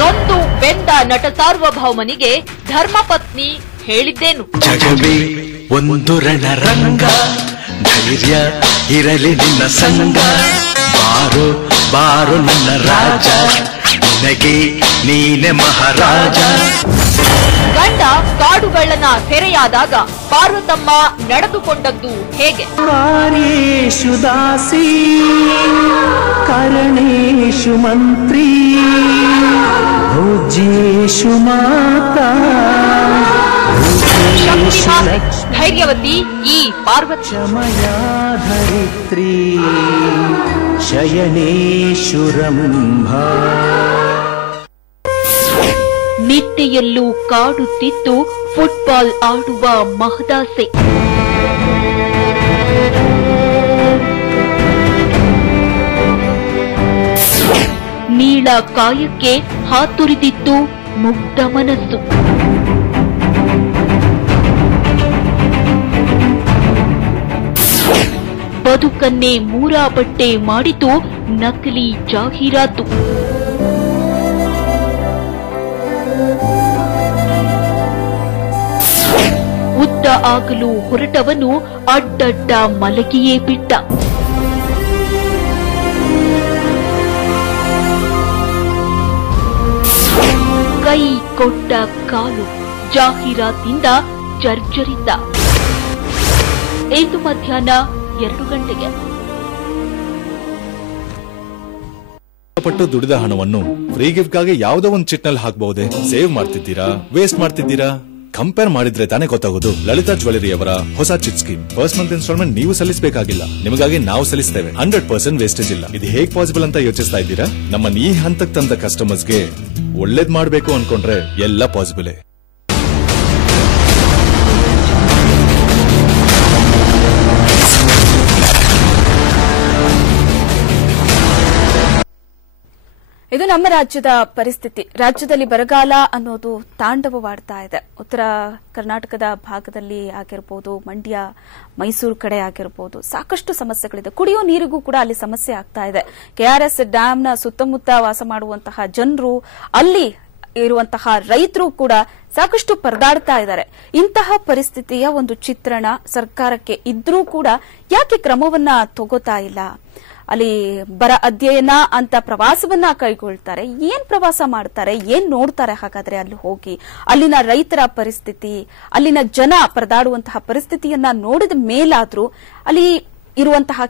ನೊಂದು ಬೆಂದ ನಟ ಸಾರ್ವಭೌಮನಿಗೆ ಧರ್ಮಪತ್ನಿ ಹೇಳಿದ್ದೇನು? ಜಗವೇ ಒಂದು ರಣರಂಗ, ಧೈರ್ಯ ಇರಲಿ ನಿನ್ನ ಸಂಗ, ಬಾರು ಬಾರು ನನ್ನ ರಾಜ, ನಿನಗೆ ನೀನೆ ಮಹಾರಾಜ. ಗಂಡ ಕಾಡುಗಳ್ಳನ ಸೆರೆಯಾದಾಗ ಪಾರ್ವತಮ್ಮ ನಡೆದುಕೊಂಡದ್ದು ಹೇಗೆ? ಕಾರ್ಯೇಷು ದಾಸಿ ಕರಣೇಶು ಮಂತ್ರಿ ಭೋಜ್ಯೇಷು ಮಾತಾ ಧೈರ್ಯವತಿ ಈ ಪಾರ್ವತಿ. ಧರಿತ್ರಿ ಶಯನೇಶು ರಂಭಾ. ನಿದ್ದೆಯಲ್ಲೂ ಕಾಡುತ್ತಿತ್ತು ಫುಟ್ಬಾಲ್ ಆಡುವ ಮಹದಾಸೆ. ನೀಳ ಕಾಯಕ್ಕೆ ಹಾತೊರೆದಿತ್ತು ಮುಗ್ಧ ಮನಸ್ಸು. ಬದುಕನ್ನೇ ಮೂರಾಬಟ್ಟೆ ಮಾಡಿತು ನಕಲಿ ಜಾಹೀರಾತು. ಉದ್ದ ಆಗಲು ಹೊರಟವನು ಅಡ್ಡಡ್ಡ ಮಲಗಿಯೇ ಬಿಟ್ಟ. ಕೈ ಕೊಟ್ಟ ಕಾಲು ಜಾಹೀರಾತಿಂದ ಜರ್ಜರಿತ. ಇಂದು ಮಧ್ಯಾಹ್ನ 2 ಗಂಟೆಗೆ. ಪಟ್ಟು ದುಡಿದ ಹಣವನ್ನು ಫ್ರೀ ಗಿಫ್ಟ್ ಗಾಗಿ ಯಾವುದೋ ಒಂದು ಚಿಟ್ನಲ್ಲಿ ಹಾಕಬಹುದೇ? ಸೇವ್ ಮಾಡ್ತಿದ್ದೀರಾ, ವೇಸ್ಟ್ ಮಾಡ್ತಿದ್ದೀರಾ? ಕಂಪೇರ್ ಮಾಡಿದ್ರೆ ತಾನೇ ಗೊತ್ತಾಗೋದು. ಲಲಿತಾ ಜ್ಯುವೆಲರಿ ಅವರ ಹೊಸ chit scheme. First month instalment ನೀವು ಸಲ್ಲಿಸಬೇಕಾಗಿಲ್ಲ, ನಿಮಗಾಗಿ ನಾವು ಸಲ್ಲಿಸ್ತೇವೆ. 100% ವೇಸ್ಟೇಜ್ ಇಲ್ಲ. ಇದು ಹೇಗ್ ಪಾಸಿಬಲ್ ಅಂತ ಯೋಚಿಸ್ತಾ ಇದ್ದೀರಾ? ನಮ್ಮನ್ನ ಈ ಹಂತಕ್ಕೆ ತಂದ ಕಸ್ಟಮರ್ಸ್ಗೆ ಒಳ್ಳೇದ್ ಮಾಡಬೇಕು ಅನ್ಕೊಂಡ್ರೆ ಎಲ್ಲ ಪಾಸಿಬಲ್. ಇದು ನಮ್ಮ ರಾಜ್ಯದ ಪರಿಸ್ಥಿತಿ. ರಾಜ್ಯದಲ್ಲಿ ಬರಗಾಲ ಅನ್ನೋದು ತಾಂಡವವಾಡ್ತಾ ಇದೆ. ಉತ್ತರ ಕರ್ನಾಟಕದ ಭಾಗದಲ್ಲಿ ಆಗಿರಬಹುದು, ಮಂಡ್ಯ, ಮೈಸೂರು ಕಡೆ ಆಗಿರಬಹುದು, ಸಾಕಷ್ಟು ಸಮಸ್ಯೆಗಳಿದೆ. ಕುಡಿಯೋ ನೀರಿಗೂ ಕೂಡ ಅಲ್ಲಿ ಸಮಸ್ಯೆ ಆಗ್ತಾ ಇದೆ. ಕೆಆರ್ಎಸ್ ಡ್ಯಾಂನ ಸುತ್ತಮುತ್ತ ವಾಸ ಮಾಡುವಂತಹ ಜನರು, ಅಲ್ಲಿ ಇರುವಂತಹ ರೈತರು ಕೂಡ ಸಾಕಷ್ಟು ಪರದಾಡ್ತಾ ಇದ್ದಾರೆ. ಇಂತಹ ಪರಿಸ್ಥಿತಿಯ ಒಂದು ಚಿತ್ರಣ ಸರ್ಕಾರಕ್ಕೆ ಇದ್ರೂ ಕೂಡ ಯಾಕೆ ಕ್ರಮವನ್ನ ತಗೋತಾ ಇಲ್ಲ? ಅಲ್ಲಿ ಬರ ಅಧ್ಯಯನ ಅಂತ ಪ್ರವಾಸವನ್ನ ಕೈಗೊಳ್ತಾರೆ. ಏನ್ ಪ್ರವಾಸ ಮಾಡ್ತಾರೆ, ಏನ್ ನೋಡ್ತಾರೆ? ಹಾಗಾದ್ರೆ ಅಲ್ಲಿ ಹೋಗಿ ಅಲ್ಲಿನ ರೈತರ ಪರಿಸ್ಥಿತಿ, ಅಲ್ಲಿನ ಜನ ಪರದಾಡುವಂತಹ ಪರಿಸ್ಥಿತಿಯನ್ನ ನೋಡಿದ ಮೇಲಾದ್ರೂ ಅಲ್ಲಿ ಇರುವಂತಹ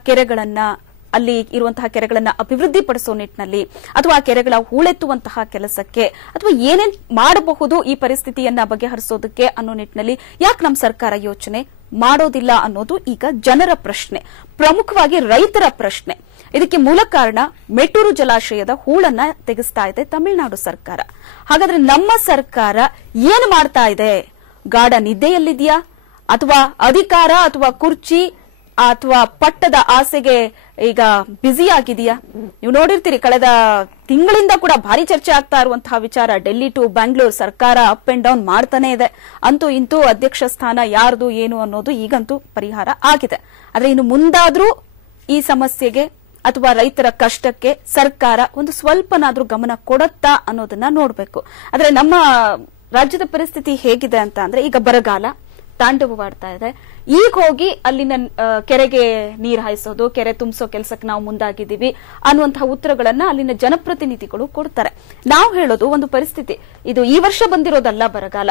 ಕೆರೆಗಳನ್ನ ಅಭಿವೃದ್ಧಿಪಡಿಸೋ ನಿಟ್ಟಿನಲ್ಲಿ ಅಥವಾ ಆ ಕೆರೆಗಳ ಹೂಳೆತ್ತುವಂತಹ ಕೆಲಸಕ್ಕೆ ಅಥವಾ ಏನೇನ್ ಮಾಡಬಹುದು ಈ ಪರಿಸ್ಥಿತಿಯನ್ನ ಬಗೆಹರಿಸೋದಕ್ಕೆ ಅನ್ನೋ ನಿಟ್ಟಿನಲ್ಲಿ ಯಾಕೆ ನಮ್ಮ ಸರ್ಕಾರ ಯೋಚನೆ ಮಾಡೋದಿಲ್ಲ ಅನ್ನೋದು ಈಗ ಜನರ ಪ್ರಶ್ನೆ, ಪ್ರಮುಖವಾಗಿ ರೈತರ ಪ್ರಶ್ನೆ. ಇದಕ್ಕೆ ಮೂಲ ಕಾರಣ ಮೆಟ್ಟೂರು ಜಲಾಶಯದ ಹೂಳನ್ನ ತೆಗೆಸ್ತಾ ಇದೆ ತಮಿಳುನಾಡು ಸರ್ಕಾರ. ಹಾಗಾದ್ರೆ ನಮ್ಮ ಸರ್ಕಾರ ಏನು ಮಾಡ್ತಾ ಇದೆ? ಗಾಢ ನಿದ್ದೆಯಲ್ಲಿದೆಯಾ ಅಥವಾ ಅಧಿಕಾರ ಅಥವಾ ಕುರ್ಚಿ ಅಥವಾ ಪಟ್ಟದ ಆಸೆಗೆ ಈಗ ಬ್ಯುಸಿ ಆಗಿದೆಯಾ? ನೀವು ನೋಡಿರ್ತೀರಿ, ಕಳೆದ ತಿಂಗಳಿಂದ ಕೂಡ ಭಾರಿ ಚರ್ಚೆ ಆಗ್ತಾ ಇರುವಂತಹ ವಿಚಾರ ಡೆಲ್ಲಿ ಟು ಬ್ಯಾಂಗ್ಳೂರ್ ಸರ್ಕಾರ ಅಪ್ ಅಂಡ್ ಡೌನ್ ಮಾಡ್ತಾನೆ ಇದೆ. ಅಂತೂ ಇಂತೂ ಅಧ್ಯಕ್ಷ ಸ್ಥಾನ ಯಾರ್ದು ಏನು ಅನ್ನೋದು ಈಗಂತೂ ಪರಿಹಾರ ಆಗಿದೆ. ಆದ್ರೆ ಇನ್ನು ಮುಂದಾದ್ರೂ ಈ ಸಮಸ್ಯೆಗೆ ಅಥವಾ ರೈತರ ಕಷ್ಟಕ್ಕೆ ಸರ್ಕಾರ ಒಂದು ಸ್ವಲ್ಪನಾದ್ರೂ ಗಮನ ಕೊಡುತ್ತಾ ಅನ್ನೋದನ್ನ ನೋಡ್ಬೇಕು. ಆದ್ರೆ ನಮ್ಮ ರಾಜ್ಯದ ಪರಿಸ್ಥಿತಿ ಹೇಗಿದೆ ಅಂತ ಅಂದ್ರೆ, ಈಗ ಬರಗಾಲ ತಾಂಡವವಾಡ್ತಾ ಇದೆ. ಈಗ ಹೋಗಿ ಅಲ್ಲಿನ ಕೆರೆಗೆ ನೀರು ಹಾಯಿಸೋದು, ಕೆರೆ ತುಂಬಿಸೋ ಕೆಲಸಕ್ಕೆ ನಾವು ಮುಂದಾಗಿದ್ದೀವಿ ಅನ್ನುವಂತಹ ಉತ್ತರಗಳನ್ನ ಅಲ್ಲಿನ ಜನಪ್ರತಿನಿಧಿಗಳು ಕೊಡ್ತಾರೆ. ನಾವು ಹೇಳೋದು ಒಂದು ಪರಿಸ್ಥಿತಿ, ಇದು ಈ ವರ್ಷ ಬಂದಿರೋದಲ್ಲ ಬರಗಾಲ.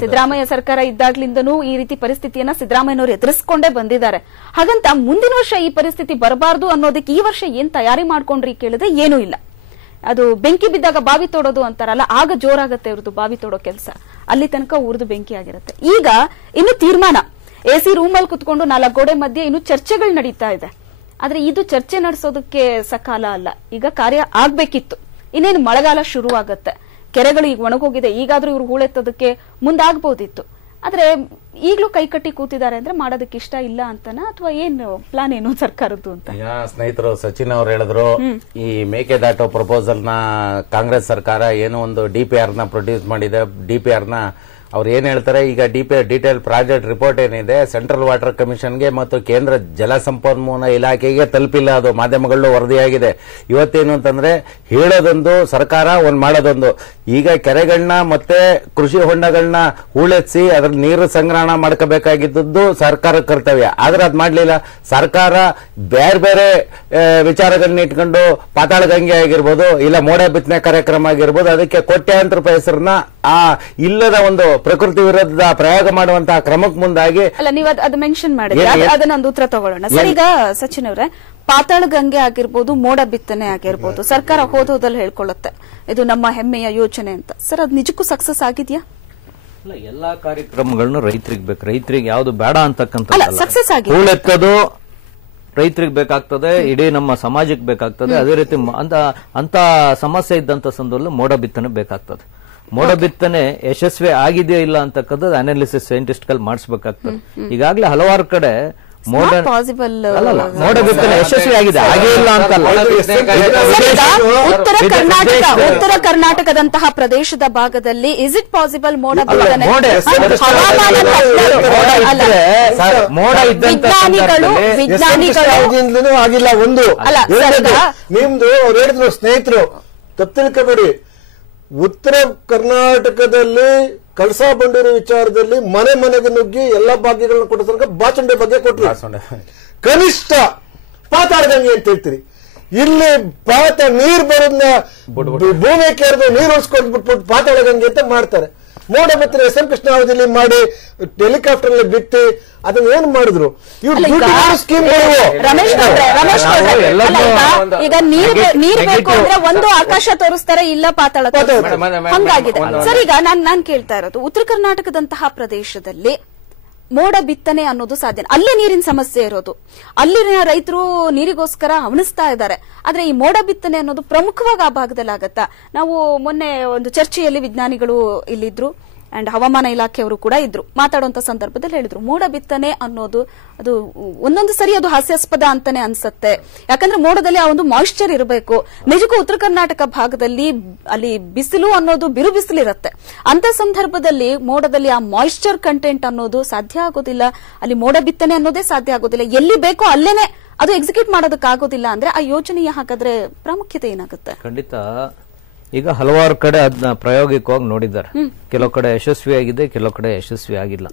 ಸಿದ್ದರಾಮಯ್ಯ ಸರ್ಕಾರ ಇದ್ದಾಗ್ಲಿಂದನೂ ಈ ರೀತಿ ಪರಿಸ್ಥಿತಿಯನ್ನ ಸಿದ್ದರಾಮಯ್ಯನವರು ಎದುರಿಸಿಕೊಂಡೇ ಬಂದಿದ್ದಾರೆ. ಹಾಗಂತ ಮುಂದಿನ ವರ್ಷ ಈ ಪರಿಸ್ಥಿತಿ ಬರಬಾರದು ಅನ್ನೋದಕ್ಕೆ ಈ ವರ್ಷ ಏನ್ ತಯಾರಿ ಮಾಡ್ಕೊಂಡ್ರಿ ಕೇಳಿದ್ರೆ ಏನೂ ಇಲ್ಲ. ಅದು ಬೆಂಕಿ ಬಿದ್ದಾಗ ಬಾವಿ ತೋಡೋದು ಅಂತಾರಲ್ಲ, ಆಗ ಜೋರಾಗತ್ತೆ ಇವ್ರದ್ದು ಬಾವಿ ತೋಡೋ ಕೆಲಸ. ಅಲ್ಲಿ ತನಕ ಉರಿದು ಬೆಂಕಿ ಆಗಿರುತ್ತೆ. ಈಗ ಇನ್ನು ತೀರ್ಮಾನ, ಎಸಿ ರೂಮಲ್ಲಿ ಕುತ್ಕೊಂಡು 4 ಗೋಡೆ ಮಧ್ಯೆ ಇನ್ನು ಚರ್ಚೆಗಳು ನಡೀತಾ ಇದೆ. ಆದ್ರೆ ಇದು ಚರ್ಚೆ ನಡೆಸೋದಕ್ಕೆ ಸಕಾಲ ಅಲ್ಲ. ಈಗ ಕಾರ್ಯ ಆಗ್ಬೇಕಿತ್ತು. ಇನ್ನೇನು ಮಳೆಗಾಲ ಶುರುವಾಗತ್ತೆ, ಕೆರೆಗಳು ಈಗ ಒಣಗೋಗಿದೆ, ಈಗಾದ್ರೂ ಇವ್ರು ಹೂಳೆತ್ತೋದಕ್ಕೆ ಮುಂದಾಗಬಹುದಿತ್ತು. ಆದ್ರೆ ಈಗಲೂ ಕೈಕಟ್ಟಿ ಕೂತಿದ್ದಾರೆ ಅಂದ್ರೆ ಮಾಡೋದಕ್ಕೆ ಇಷ್ಟ ಇಲ್ಲ ಅಂತನಾ ಅಥವಾ ಏನು ಪ್ಲಾನ್ ಏನು ಸರ್ಕಾರದ್ದು ಅಂತ? ಸ್ನೇಹಿತರು ಸಚಿನ್ ಅವರು ಹೇಳಿದ್ರು, ಈ ಮೇಕೆದಾಟು ಪ್ರಪೋಸಲ್ ನ ಕಾಂಗ್ರೆಸ್ ಸರ್ಕಾರ ಏನೋ ಒಂದು DPR ನ ಪ್ರೊಡ್ಯೂಸ್ ಮಾಡಿದೆ, DPR ನ ಅವ್ರು ಏನ್ ಹೇಳ್ತಾರೆ, ಈಗ ಡೀಟೇಲ್ ಪ್ರಾಜೆಕ್ಟ್ ರಿಪೋರ್ಟ್ ಏನಿದೆ ಸೆಂಟ್ರಲ್ ವಾಟರ್ ಕಮಿಷನ್ಗೆ ಮತ್ತು ಕೇಂದ್ರ ಜಲ ಸಂಪನ್ಮೂಲ ಇಲಾಖೆಗೆ ತಲುಪಿಲ್ಲ. ಅದು ಮಾಧ್ಯಮಗಳಲ್ಲೂ ವರದಿಯಾಗಿದೆ. ಇವತ್ತೇನು ಅಂತಂದ್ರೆ ಹೇಳೋದೊಂದು ಸರ್ಕಾರ ಒಂದ್ ಮಾಡೋದೊಂದು. ಈಗ ಕೆರೆಗಳನ್ನ ಮತ್ತೆ ಕೃಷಿ ಹೊಂಡಗಳನ್ನ ಹೂಳೆತ್ಸಿ ಅದ್ರ ನೀರು ಸಂಗ್ರಹಣ ಮಾಡ್ಕೋಬೇಕಾಗಿದ್ದು ಸರ್ಕಾರ ಕರ್ತವ್ಯ. ಆದ್ರೆ ಅದ್ ಮಾಡ್ಲಿಲ್ಲ ಸರ್ಕಾರ. ಬೇರೆ ಬೇರೆ ವಿಚಾರಗಳನ್ನ ಇಟ್ಕೊಂಡು ಪಾತಾಳ ಗಂಗೆ ಆಗಿರ್ಬೋದು, ಇಲ್ಲ ಮೋಡ ಬಿತ್ತನೆ ಕಾರ್ಯಕ್ರಮ ಆಗಿರ್ಬೋದು, ಅದಕ್ಕೆ ಕೋಟ್ಯಾಂತರ ರೂಪಾಯಿ ಹೆಸರನ್ನ ಆ ಇಲ್ಲದ ಒಂದು ಪ್ರಕೃತಿ ವಿರುದ್ಧ ಪ್ರಯೋಗ ಮಾಡುವಂತಹ ಕ್ರಮಕ್ಕೆ ಮುಂದಾಗಿ. ಅಲ್ಲ, ನೀವು ಅದು ಮೆನ್ಷನ್ ಮಾಡಿದ್ರೆ ಅದನ್ನೊಂದು ಉತ್ತರ ತಗೊಳ್ಳೋಣ ಸರ್. ಈಗ ಸಚಿನ್ ಅವರೇ, ಪಾತಾಳ ಗಂಗೆ ಆಗಿರ್ಬೋದು, ಮೋಡ ಬಿತ್ತನೆ ಆಗಿರ್ಬೋದು, ಸರ್ಕಾರ ಹೋದಲ್ಲಿ ಹೇಳ್ಕೊಳ್ಳುತ್ತೆ ಇದು ನಮ್ಮ ಹೆಮ್ಮೆಯ ಯೋಜನೆ ಅಂತ. ಸರ್, ಅದು ನಿಜಕ್ಕೂ ಸಕ್ಸಸ್ ಆಗಿದ್ಯಾ? ಅಲ್ಲ, ಎಲ್ಲಾ ಕಾರ್ಯಕ್ರಮಗಳನ್ನು ರೈತರಿಗೆ ಬೇಕು. ರೈತರಿಗೆ ಯಾವ್ದು ಬೇಡ ಅಂತಕ್ಕಂಥ ಸಕ್ಸಸ್ ಆಗಿದೆ. ಹೂಳೆತ್ತೋದು ರೈತರಿಗೆ ಬೇಕಾಗ್ತದೆ, ಇಡೀ ನಮ್ಮ ಸಮಾಜಕ್ಕೆ ಬೇಕಾಗ್ತದೆ. ಅದೇ ರೀತಿ ಅಂತ ಸಮಸ್ಯೆ ಇದ್ದಂತ ಸಂದರ್ಭದಲ್ಲಿ ಮೋಡ ಬಿತ್ತನೆ ಬೇಕಾಗ್ತದೆ. ಮೋಡ ಬಿತ್ತನೆ ಯಶಸ್ವಿ ಆಗಿದೆಯಾ ಇಲ್ಲ ಅಂತಕ್ಕಂಥದ್ದು ಅನಾಲಿಸಿಸ್ ಸೈಂಟಿಸ್ಟ್ಗಳು ಮಾಡಿಸಬೇಕಾಗ್ತದೆ. ಈಗಾಗಲೇ ಹಲವಾರು ಕಡೆ ಮೋಡ ಬಿತ್ತನೆ ಯಶಸ್ವಿ ಆಗಿದೆ, ಹಾಗೇ ಇಲ್ಲ ಅಂತಲ್ಲ. ಉತ್ತರ ಕರ್ನಾಟಕದಂತಹ ಪ್ರದೇಶದ ಭಾಗದಲ್ಲಿ ಇಸ್ ಇಟ್ ಪಾಸಿಬಲ್ ಮೋಡ ಬಿತ್ತನೆ? ವಿಜ್ಞಾನಿಗಳು ಆಗಿಲ್ಲ. ಒಂದು ನಿಮ್ದು ಅವ್ರು ಹೇಳಿದ್ರು ಸ್ನೇಹಿತರು, ತಪ್ಪು ತಿಳ್ಕೋಬೇಡಿ. ಉತ್ತರ ಕರ್ನಾಟಕದಲ್ಲಿ ಕಳಸಾ ಬಂಡೂರಿ ವಿಚಾರದಲ್ಲಿ ಮನೆ ಮನೆಗೆ ನುಗ್ಗಿ ಎಲ್ಲಾ ಭಾಗ್ಯಗಳನ್ನ ಕೊಟ್ಟ ತನಕ ಬಾಚಂಡೆ ಬಗ್ಗೆ ಕೊಟ್ಟರು. ಕನಿಷ್ಠ ಪಾತಾಳ ಗಂಗೆ ಅಂತ ಹೇಳ್ತೀರಿ. ಇಲ್ಲಿ ನೀರ್ ಬರೋದನ್ನ ಭೂಮಿ ಕೆರೆದು ನೀರು ಉಳಿಸ್ಕೊಂಡು ಬಿಟ್ಬಿಟ್ಟು ಪಾತಾಳ ಗಂಗೆ ಅಂತ ಮಾಡ್ತಾರೆ. ಮೋಡ ಬಿತ್ತನೆ ಎಸ್ ಎಂ ಕೃಷ್ಣ ಅವಧಿಯಲ್ಲಿ ಮಾಡಿ ಹೆಲಿಕಾಪ್ಟರ್ ಅಲ್ಲಿ ಬಿತ್ತಿ ಅದನ್ನ ಏನ್ ಮಾಡಿದ್ರು? ಈಗ ನೀರ್ ಬೇಕು ಅಂದ್ರೆ ಒಂದು ಆಕಾಶ ತೋರಿಸ್ತಾರೆ, ಇಲ್ಲ ಪಾತಾಳ ಹಂಗಾಗಿದೆ. ಸರ್, ಈಗ ನಾನ್ ಕೇಳ್ತಾ ಇರೋದು, ಉತ್ತರ ಕರ್ನಾಟಕದಂತಹ ಪ್ರದೇಶದಲ್ಲಿ ಮೋಡ ಬಿತ್ತನೆ ಅನ್ನೋದು ಸಾಧ್ಯ. ಅಲ್ಲೇ ನೀರಿನ ಸಮಸ್ಯೆ ಇರೋದು, ಅಲ್ಲಿನ ರೈತರು ನೀರಿಗೋಸ್ಕರ ಹವಣಿಸ್ತಾ ಇದ್ದಾರೆ. ಆದ್ರೆ ಈ ಮೋಡ ಬಿತ್ತನೆ ಅನ್ನೋದು ಪ್ರಮುಖವಾಗಿ ಆ ಭಾಗದಲ್ಲಿ ಆಗತ್ತಾ? ನಾವು ಮೊನ್ನೆ ಒಂದು ಚರ್ಚೆಯಲ್ಲಿ ವಿಜ್ಞಾನಿಗಳು ಇಲ್ಲಿದ್ರು ಅಂಡ್ ಹವಾಮಾನ ಇಲಾಖೆಯವರು ಕೂಡ ಇದ್ರು. ಮಾತಾಡುವಂತ ಸಂದರ್ಭದಲ್ಲಿ ಹೇಳಿದ್ರು, ಮೋಡ ಬಿತ್ತನೆ ಅನ್ನೋದು ಅದು ಒಂದೊಂದು ಸರಿ ಅದು ಹಾಸ್ಯಾಸ್ಪದ ಅಂತಾನೆ ಅನ್ಸುತ್ತೆ. ಯಾಕಂದ್ರೆ ಮೋಡದಲ್ಲಿ ಆ ಒಂದು ಮಾಯಿಶ್ಚರ್ ಇರಬೇಕು. ನಿಜಕ್ಕೂ ಉತ್ತರ ಕರ್ನಾಟಕ ಭಾಗದಲ್ಲಿ ಅಲ್ಲಿ ಬಿಸಿಲು ಅನ್ನೋದು ಬಿರು ಬಿಸಿಲಿರುತ್ತೆ. ಅಂತ ಸಂದರ್ಭದಲ್ಲಿ ಮೋಡದಲ್ಲಿ ಆ ಮಾಯಿಶ್ಚರ್ ಕಂಟೆಂಟ್ ಅನ್ನೋದು ಸಾಧ್ಯ ಆಗೋದಿಲ್ಲ. ಅಲ್ಲಿ ಮೋಡ ಬಿತ್ತನೆ ಅನ್ನೋದೇ ಸಾಧ್ಯ ಆಗೋದಿಲ್ಲ. ಎಲ್ಲಿ ಬೇಕೋ ಅಲ್ಲೇನೆ ಅದು ಎಕ್ಸಿಕ್ಯೂಟ್ ಮಾಡೋದಕ್ಕಾಗೋದಿಲ್ಲ ಅಂದ್ರೆ ಆ ಯೋಜನೆಯ ಹಾಗಾದ್ರೆ ಪ್ರಾಮುಖ್ಯತೆ ಏನಾಗುತ್ತೆ? ಖಂಡಿತ. ಈಗ ಹಲವಾರು ಕಡೆ ಅದನ್ನ ಪ್ರಾಯೋಗಿಕವಾಗಿ ನೋಡಿದ್ದಾರೆ. ಕೆಲವು ಕಡೆ ಯಶಸ್ವಿಯಾಗಿದೆ, ಕೆಲವು ಕಡೆ ಯಶಸ್ವಿ ಆಗಿಲ್ಲ.